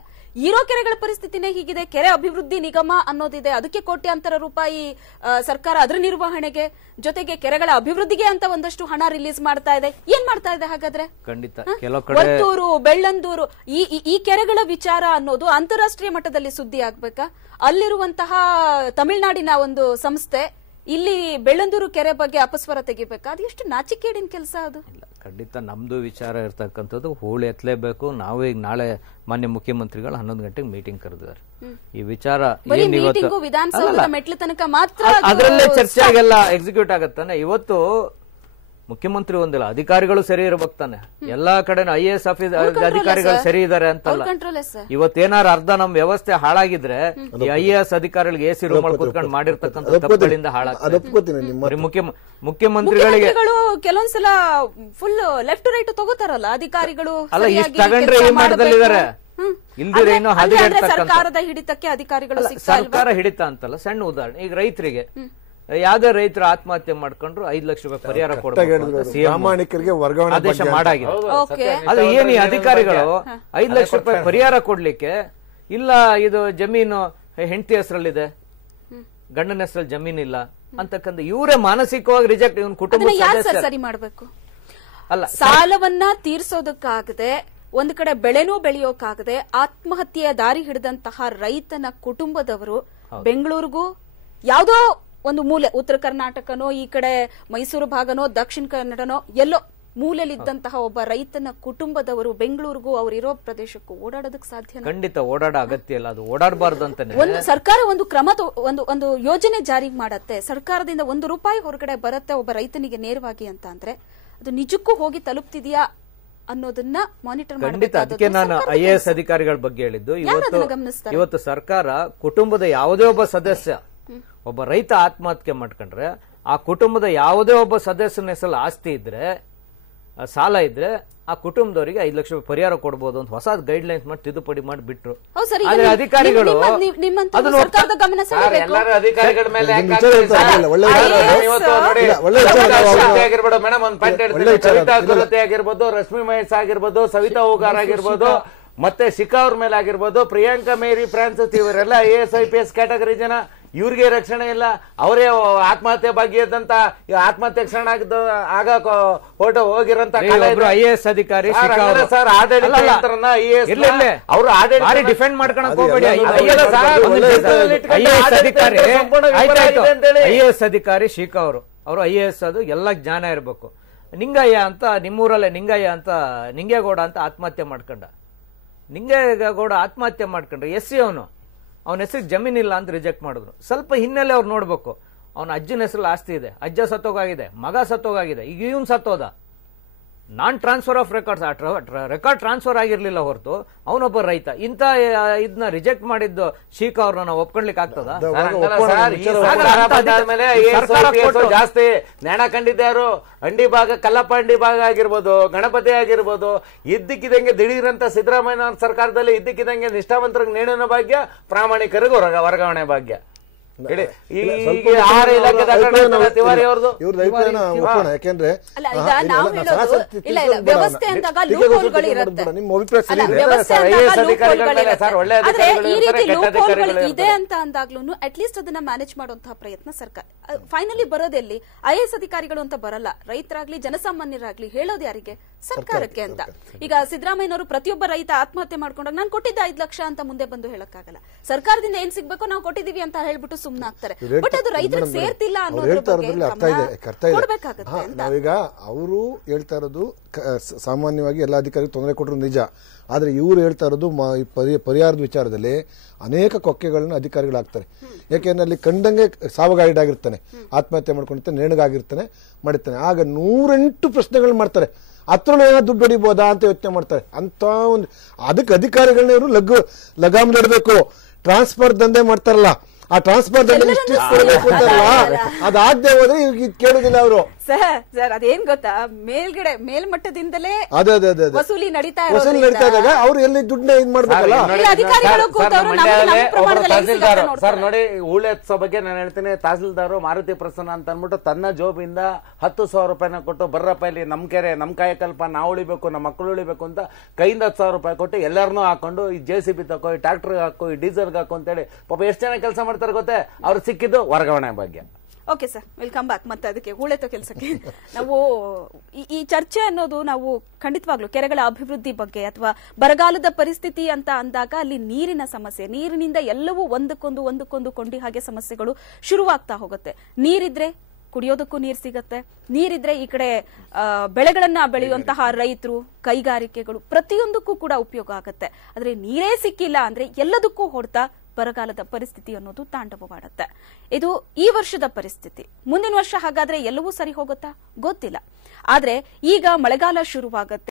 ಇರೋ ಕೆರೆಗಳ ಪರಿಸ್ಥಿತಿನೇ ಹೀಗಿದೆ. ಕೆರೆ ಅಭಿವೃದ್ಧಿ ನಿಗಮ ಅನ್ನೋದಿದೆ, ಅದಕ್ಕೆ ಕೋಟ್ಯಾಂತರ ರೂಪಾಯಿ ಸರ್ಕಾರ ಅದರ ನಿರ್ವಹಣೆಗೆ, ಜೊತೆಗೆ ಕೆರೆಗಳ ಅಭಿವೃದ್ಧಿಗೆ ಅಂತ ಒಂದಷ್ಟು ಹಣ ರಿಲೀಸ್ ಮಾಡ್ತಾ ಇದೆ. ಏನ್ ಮಾಡ್ತಾ ಇದೆ ಹಾಗಾದ್ರೆ? ಖಂಡಿತ ಕೆಲವು ಕಡೆ ವರ್ತೂರು, ಬೆಳ್ಳಂದೂರು ಈ ಕೆರೆಗಳ ವಿಚಾರ ಅನ್ನೋದು ಅಂತಾರಾಷ್ಟ್ರೀಯ ಮಟ್ಟದಲ್ಲಿ ಸುದ್ದಿ ಆಗ್ಬೇಕಾ? ಅಲ್ಲಿರುವಂತಹ ತಮಿಳುನಾಡಿನ ಒಂದು ಸಂಸ್ಥೆ ಇಲ್ಲಿ ಬೆಳ್ಳಂದೂರು ಕೆರೆ ಬಗ್ಗೆ ಅಪಸ್ವರ ತೆಗಿಬೇಕಾ? ಅದು ಎಷ್ಟು ನಾಚಿಕೇಡಿನ ಕೆಲಸ ಅದು. ಖಂಡಿತ ನಮ್ದು ವಿಚಾರ ಇರ್ತಕ್ಕಂಥದ್ದು ಹೂಳು ಎತ್ತಲೇಬೇಕು. ನಾವು ಈಗ ನಾಳೆ ಮಾನ್ಯ ಮುಖ್ಯಮಂತ್ರಿಗಳು 11 ಗಂಟೆಗೆ ಮೀಟಿಂಗ್ ಕರೆದಿದ್ದಾರೆ. ಈ ವಿಚಾರ ವಿಧಾನಸೌಧದ ಮೆಟ್ಲು ತನಕ ಮಾತ್ರ ಅದರಲ್ಲೇ ಚರ್ಚೆ ಆಗೆಲ್ಲ ಎಕ್ಸಿಕ್ಯೂಟ್ ಆಗತ್ತಾನೆ. ಇವತ್ತು ಮುಖ್ಯಮಂತ್ರಿ ಒಂದಿಲ್ಲ, ಅಧಿಕಾರಿಗಳು ಸರಿ ಇರ್ಬೇಕು ತಾನೆ. ಎಲ್ಲಾ ಕಡೆ IAS ಆಫೀಸ್ ಅಧಿಕಾರಿಗಳು ಸರಿ ಇದಾರೆ ಅಂತಲ್ಲ. ಇವತ್ತೇನಾರು ಅರ್ಧ ನಮ್ ವ್ಯವಸ್ಥೆ ಹಾಳಾಗಿದ್ರೆ ಈ IAS ಅಧಿಕಾರಿಗಳಿಗೆ AC ರೂಮ್ ಅಲ್ಲಿ ಕುತ್ಕೊಂಡು ಮಾಡಿರ್ತಕ್ಕಂಥ ತಪ್ಪುಗಳಿಂದ ಹಾಳಾಗ್ತದೆ. ಮುಖ್ಯಮಂತ್ರಿಗಳಿಗೆ ಕೆಲವೊಂದ್ಸಲ ಫುಲ್ ಲೆಫ್ಟ್ ರೈಟ್ ತಗೋತಾರಲ್ಲ ಅಧಿಕಾರಿಗಳು. ಅಲ್ಲ, ಇಷ್ಟು ತಗೊಂಡ್ರೆ ಈ ಮಟ್ಟದಲ್ಲಿದ್ದಾರೆ. ಇಲ್ದಿರ ಏನೋ ಸರ್ಕಾರದ ಹಿಡಿತಕ್ಕೆ ಅಧಿಕಾರಿಗಳು ಸರ್ಕಾರ ಹಿಡಿತ ಅಂತಲ್ಲ. ಸಣ್ಣ ಉದಾಹರಣೆ, ಈಗ ರೈತರಿಗೆ ಯಾವ್ದೇ ರೈತರು ಆತ್ಮಹತ್ಯೆ ಮಾಡ್ಕೊಂಡ್ರು 5 ಲಕ್ಷ ರೂಪಾಯಿ ಪರಿಹಾರ ಪ್ರಾಮಾಣಿಕರಿಗೆ ವರ್ಗಾವಣೆ ಆದೇಶ ಮಾಡಾಗಿದೆ. ಅದು ಏನ್ ಈ ಅಧಿಕಾರಿಗಳು 5 ಲಕ್ಷ ರೂಪಾಯಿ ಪರಿಹಾರ ಕೊಡ್ಲಿಕ್ಕೆ ಇಲ್ಲ, ಇದು ಜಮೀನು ಹೆಂಡತಿ ಹೆಸರಲ್ಲಿದೆ, ಗಂಡನ ಹೆಸರಲ್ಲಿ ಜಮೀನಿಲ್ಲ ಅಂತಕ್ಕಂಥ ಇವರೇ ಮಾನಸಿಕವಾಗಿ ರಿಜೆಕ್ಟ್. ಇವನ್ ಕುಟುಂಬ ಸರಿ ಮಾಡ್ಬೇಕು. ಅಲ್ಲ, ಸಾಲವನ್ನ ತೀರ್ಸೋದಕ್ಕಾಗದೆ ಒಂದ್ ಕಡೆ ಬೆಳೆನೂ ಬೆಳೆಯೋಕಾಗದೆ ಆತ್ಮಹತ್ಯೆಯ ದಾರಿ ಹಿಡಿದಂತಹ ರೈತನ ಕುಟುಂಬದವರು ಬೆಂಗಳೂರಿಗೂ ಯಾವ್ದೋ ಒಂದು ಮೂಲೆ, ಉತ್ತರ ಕರ್ನಾಟಕನೋ ಈ ಕಡೆ ಮೈಸೂರು ಭಾಗನೋ ದಕ್ಷಿಣ ಕನ್ನಡನೋ ಎಲ್ಲೋ ಮೂಲೆಯಲ್ಲಿದ್ದಂತಹ ಒಬ್ಬ ರೈತನ ಕುಟುಂಬದವರು ಬೆಂಗಳೂರಿಗೂ ಅವರಿರೋ ಪ್ರದೇಶಕ್ಕೂ ಓಡಾಡೋದಕ್ಕೆ ಸಾಧ್ಯ? ಖಂಡಿತ ಓಡಾಡೋ ಅಗತ್ಯ ಇಲ್ಲ. ಅದು ಓಡಾಡಬಾರ್ದು ಅಂತಾನೆ ಒಂದು ಸರ್ಕಾರ ಒಂದು ಕ್ರಮ ಒಂದು ಯೋಜನೆ ಜಾರಿಗೆ ಮಾಡತ್ತೆ. ಸರ್ಕಾರದಿಂದ ₹1 ಹೊರಗಡೆ ಬರುತ್ತೆ ಒಬ್ಬ ರೈತನಿಗೆ ನೇರವಾಗಿ ಅಂತ ಅಂದ್ರೆ ಅದು ನಿಜಕ್ಕೂ ಹೋಗಿ ತಲುಪ್ತಿದ್ಯಾ ಅನ್ನೋದನ್ನ ಮಾನಿಟರ್ ಖಂಡಿತ. ಅದಕ್ಕೆ ನಾನು IAS ಅಧಿಕಾರಿಗಳ ಬಗ್ಗೆ ಹೇಳಿದ್ದು. ಇವತ್ತು ಸರ್ಕಾರ ಕುಟುಂಬದ ಯಾವುದೇ ಒಬ್ಬ ಸದಸ್ಯ, ಒಬ್ಬ ರೈತ ಆತ್ಮಹತ್ಯೆ ಮಾಡ್ಕೊಂಡ್ರೆ ಆ ಕುಟುಂಬದ ಯಾವುದೇ ಒಬ್ಬ ಸದಸ್ಯನ ಹೆಸರು ಆಸ್ತಿ ಇದ್ರೆ, ಸಾಲ ಇದ್ರೆ ಆ ಕುಟುಂಬದವರಿಗೆ 5 ಲಕ್ಷ ರೂಪಾಯಿ ಪರಿಹಾರ ಕೊಡಬಹುದು ಅಂತ ಹೊಸ ಗೈಡ್ ಲೈನ್ಸ್ ಮಾಡಿ ತಿದ್ದುಪಡಿ ಮಾಡಿ ಬಿಟ್ರು. ಆದ್ರೆ ಅಧಿಕಾರಿಗಳು ಅಧಿಕಾರಿಗಳ ಮೇಲೆ ಮೇಡಮ್ ಒಂದು ಪಾಯಿಂಟ್ ಹೇಳ್ತೀನಿ. ಕವಿತಾ ಕುಲತೆ ಆಗಿರ್ಬೋದು, ರಶ್ಮಿ ಮಹೇಶ್ ಆಗಿರ್ಬೋದು, ಸವಿತಾ ಹೂಗಾರ್ ಆಗಿರ್ಬೋದು, ಮತ್ತೆ ಶಿಖಾ ಅವ್ರ ಮೇಲೆ ಆಗಿರ್ಬೋದು, ಪ್ರಿಯಾಂಕಾ ಮೇರಿ ಫ್ರಾನ್ಸಿಸ್, ಇವರೆಲ್ಲ IAS IPS ಕ್ಯಾಟಗರಿ ಜನ. ಇವ್ರಿಗೆ ರಕ್ಷಣೆ ಇಲ್ಲ. ಅವರೇ ಆತ್ಮಹತ್ಯೆ ಭಾಗಿಯಾದಂತ ಆತ್ಮಹತ್ಯೆ ಕ್ಷಣ ಆಗ ಫೋಟೋ ಹೋಗಿರಂತ IAS ಅಧಿಕಾರಿ ಸರ್ ಆಡಳಿತ ಅವರು ಆಡಳಿತ ಡಿಫೆಂಡ್ ಮಾಡ್ಕೊಳಕ್ ಹೋಗ್ಬೇಡಿ. IAS ಅಧಿಕಾರಿ ಶಿಖಾ ಅವರು IAS ಅದು ಎಲ್ಲ ಜ್ಞಾನ ಇರ್ಬೇಕು. ನಿಂಗಯ್ಯ ಅಂತ ನಿಮ್ಮೂರಲ್ಲೇ ನಿಂಗಯ್ಯ ಅಂತ ನಿಂಗೇಗೌಡ ಅಂತ ಆತ್ಮಹತ್ಯೆ ಮಾಡ್ಕೊಂಡ. ನಿಂಗೇಗೌಡ ಆತ್ಮಹತ್ಯೆ ಮಾಡ್ಕೊಂಡ್ರೆ SC ಅವನ ಹೆಸರಿಗೆ ಜಮೀನಿಲ್ಲ ಅಂತ ರಿಜೆಕ್ಟ್ ಮಾಡಿದ್ರು. ಸ್ವಲ್ಪ ಹಿನ್ನೆಲೆ ಅವ್ರು ನೋಡ್ಬೇಕು. ಅವನ ಅಜ್ಜನ ಹೆಸರಲ್ಲಿ ಆಸ್ತಿ ಇದೆ, ಅಜ್ಜ ಸತ್ತೋಗಾಗಿದೆ, ಮಗ ಸತ್ತೋಗಾಗಿದೆ, ಈಗ ಇವನ್ ಸತ್ತೋದ. Non transfer of records, record transfer ಆಗಿರ್ಲಿಲ್ಲ ಹೊರತು ಅವನೊಬ್ಬ ರೈತ. ಇಂತ ಇದನ್ನ ರಿಜೆಕ್ಟ್ ಮಾಡಿದ್ದು ಶಿಖಾ ಅವ್ರನ್ನ ನಾವು ಒಪ್ಕೊಳ್ಲಿಕ್ಕೆ ಆಗ್ತದ? ಜಾಸ್ತಿ ನ್ಯಾಣ ಕಂಡಿದ್ದಾರು. ಅಂಡಿ ಭಾಗ, ಕಲ್ಲಪ್ಪ ಅಂಡಿ ಭಾಗ ಆಗಿರ್ಬೋದು, ಗಣಪತಿ ಆಗಿರ್ಬೋದು, ಇದ್ದಕ್ಕಿದಂಗೆ ದಿಢೀರಂತ ಸಿದ್ದರಾಮಯ್ಯ ಸರ್ಕಾರದಲ್ಲಿ ಇದ್ದಕ್ಕಿದಂಗೆ ನಿಷ್ಠಾವಂತರಿಗೆ ನೇಣಿನ ಭಾಗ್ಯ, ಪ್ರಾಮಾಣಿಕರಿಗೂ ವರ್ಗಾವಣೆ ಭಾಗ್ಯ. ಯಾಕೆಂದ್ರೆ ವ್ಯವಸ್ಥೆ ಅಂದಾಗ ಲೂಪ್ಹೋಲ್ಗಳು ಇರುತ್ತೆ. ಇದೆ ಅಂತ ಅಂದಾಗ್ಲೂ ಅಟ್ಲೀಸ್ಟ್ ಅದನ್ನ ಮ್ಯಾನೇಜ್ ಮಾಡುವಂತಹ ಪ್ರಯತ್ನ ಸರ್ಕಾರ. ಫೈನಲಿ ಬರೋದೆಲ್ಲಿ IAS ಅಧಿಕಾರಿಗಳು ಅಂತ ಬರಲ್ಲ, ರೈತರಾಗ್ಲಿ ಜನಸಾಮಾನ್ಯರಾಗ್ಲಿ ಹೇಳೋದು ಯಾರಿಗೆ? ಸರ್ಕಾರಕ್ಕೆ ಅಂತ. ಈಗ ಸಿದ್ದರಾಮಯ್ಯನವರು ಪ್ರತಿಯೊಬ್ಬ ರೈತ ಆತ್ಮಹತ್ಯೆ ಮಾಡ್ಕೊಂಡಾಗ ನಾನು ಕೊಟ್ಟಿದ್ದ 5 ಲಕ್ಷ ಅಂತ ಮುಂದೆ ಬಂದು ಹೇಳಕ್ಕಾಗಲ್ಲ. ಸರ್ಕಾರದಿಂದ ಏನ್ ಸಿಗ್ಬೇಕು ನಾವು ಕೊಟ್ಟಿದೀವಿ ಅಂತ ಹೇಳ್ಬಿಟ್ಟು ಸುಮ್ನಾಗ್ತಾರೆ. ಬಟ್ ಅದು ರೈತರಿಗೆ ಸೇರ್ತಿಲ್ಲ ನಾವೀಗ ಅವರು ಹೇಳ್ತಾ ಇರೋದು ಸಾಮಾನ್ಯವಾಗಿ ಎಲ್ಲ ಅಧಿಕಾರಿಗಳು ತೊಂದರೆ ಕೊಟ್ಟರು ನಿಜ. ಆದ್ರೆ ಇವ್ರು ಹೇಳ್ತಾ ಇರೋದು ಪರಿಹಾರದ ವಿಚಾರದಲ್ಲಿ ಅನೇಕ ಕೊಕ್ಕೆಗಳನ್ನ ಅಧಿಕಾರಿಗಳಾಗ್ತಾರೆ. ಯಾಕೆಂದ್ರೆ ಅಲ್ಲಿ ಕಂಡಂಗೆ ಸಾವಗಾಡಿಯಾಗಿರ್ತಾನೆ, ಆತ್ಮಹತ್ಯೆ ಮಾಡ್ಕೊಂಡಿರ್ತಾನೆ, ನೇಣಿಗಾಗಿರ್ತಾನೆ, ಮಾಡಿರ್ತಾನೆ. ಆಗ 108 ಪ್ರಶ್ನೆಗಳು ಮಾಡ್ತಾರೆ. ಅದ್ರಲ್ಲೂ ಏನೋ ದುಡ್ಡು ಹೊಡಿಬೋದಾ ಅಂತ ಯೋಚನೆ ಮಾಡ್ತಾರೆ. ಅಂತ ಒಂದು ಅದಕ್ಕೆ ಅಧಿಕಾರಿಗಳನ್ನ ಇವರು ಲಗಾಮ್ ನಡಬೇಕು. ಟ್ರಾನ್ಸ್ಫರ್ ದಂಧೆ ಮಾಡ್ತಾರಲ್ಲ ಆ ಟ್ರಾನ್ಸ್ಫರ್ದಲ್ಲಿ ಇಷ್ಟು ಕೊಡಬೇಕು ಅಂತಾರಲ್ಲ, ಅದಾಗದೆ ಹೋದ್ರೆ ಈಗ ಕೇಳುದಿಲ್ಲ ಅವರು. ಸರ್ ಅದೇನ್ ಗೊತ್ತಾ, ಮೇಲ್ಗಡೆ ಮೇಲ್ಮಟ್ಟದಿಂದಲೇ ಅದೇ ವಸೂಲಿ ನಡೀತಾ ಇದ್ದಾಗ ಅವ್ರು ಎಲ್ಲಿ ದುಡ್ಡನ್ನ ಇದ್ ಮಾಡ್ಬೇಕಲ್ಲ. ಸರ್ ನೋಡಿ, ಹೂಳೆತ್ಸೋ ಬಗ್ಗೆ ನಾನು ಹೇಳ್ತೀನಿ, ತಹಸೀಲ್ದಾರ್ ಮಾರುತಿ ಪ್ರಸನ್ನ ಅಂತ ಅನ್ಬಿಟ್ಟು ತನ್ನ ಜೋಬಿಂದ 10,000 ರೂಪಾಯಿನ ಕೊಟ್ಟು ಬರ್ರಪ್ಪ ಇಲ್ಲಿ ನಮ್ ಕೆರೆ ನಮ್ ಕಾಯಕಲ್ಪ ನಾವು ಉಳಿಬೇಕು, ನಮ್ಮ ಮಕ್ಕಳು ಉಳಿಬೇಕು ಅಂತ ಕೈಯಿಂದ 10,000 ರೂಪಾಯಿ ಕೊಟ್ಟು ಎಲ್ಲರನ್ನೂ ಹಾಕೊಂಡು ಈ JCB ತಕೋ, ಈ ಟ್ರಾಕ್ಟರ್ ಹಾಕೋ, ಈ ಡೀಸೆಲ್ ಹಾಕೋ ಅಂತೇಳಿ ಪಾಪ ಎಷ್ಟು ಜನ ಕೆಲಸ ಮಾಡ್ತಾರೆ ಗೊತ್ತೇ. ಅವ್ರು ಸಿಕ್ಕಿದ್ದು ವರ್ಗಾವಣೆ ಬಗ್ಗೆ. Okay sir, welcome back. ಮತ್ತೆ ಅದಕ್ಕೆ ಹೂಳೆತ್ತೋ ಕೆಲಸಕ್ಕೆ ನಾವು ಈ ಚರ್ಚೆ ಅನ್ನೋದು ನಾವು ಖಂಡಿತವಾಗ್ಲೂ ಕೆರೆಗಳ ಅಭಿವೃದ್ಧಿ ಬಗ್ಗೆ ಅಥವಾ ಬರಗಾಲದ ಪರಿಸ್ಥಿತಿ ಅಂತ ಅಂದಾಗ ಅಲ್ಲಿ ನೀರಿನ ಸಮಸ್ಯೆ, ನೀರಿನಿಂದ ಎಲ್ಲವೂ ಒಂದಕ್ಕೊಂದು ಕೊಂಡಿ ಹಾಗೆ ಸಮಸ್ಯೆಗಳು ಶುರುವಾಗ್ತಾ ಹೋಗುತ್ತೆ. ನೀರಿದ್ರೆ ಕುಡಿಯೋದಕ್ಕೂ ನೀರು ಸಿಗತ್ತೆ, ನೀರಿದ್ರೆ ಈ ಕಡೆ ಬೆಳೆಗಳನ್ನ ಬೆಳೆಯುವಂತಹ ರೈತರು, ಕೈಗಾರಿಕೆಗಳು ಪ್ರತಿಯೊಂದಕ್ಕೂ ಕೂಡ ಉಪಯೋಗ ಆಗತ್ತೆ. ಆದ್ರೆ ನೀರೇ ಸಿಕ್ಕಿಲ್ಲ ಅಂದ್ರೆ ಎಲ್ಲದಕ್ಕೂ ಹೊಡೆತ, ಬರಗಾಲದ ಪರಿಸ್ಥಿತಿ ಅನ್ನೋದು ತಾಂಡವವಾಡುತ್ತೆ. ಇದು ಈ ವರ್ಷದ ಪರಿಸ್ಥಿತಿ. ಮುಂದಿನ ವರ್ಷ ಹಾಗಾದ್ರೆ ಎಲ್ಲವೂ ಸರಿ ಹೋಗುತ್ತಾ ಗೊತ್ತಿಲ್ಲ. ಆದ್ರೆ ಈಗ ಮಳೆಗಾಲ ಶುರುವಾಗತ್ತೆ.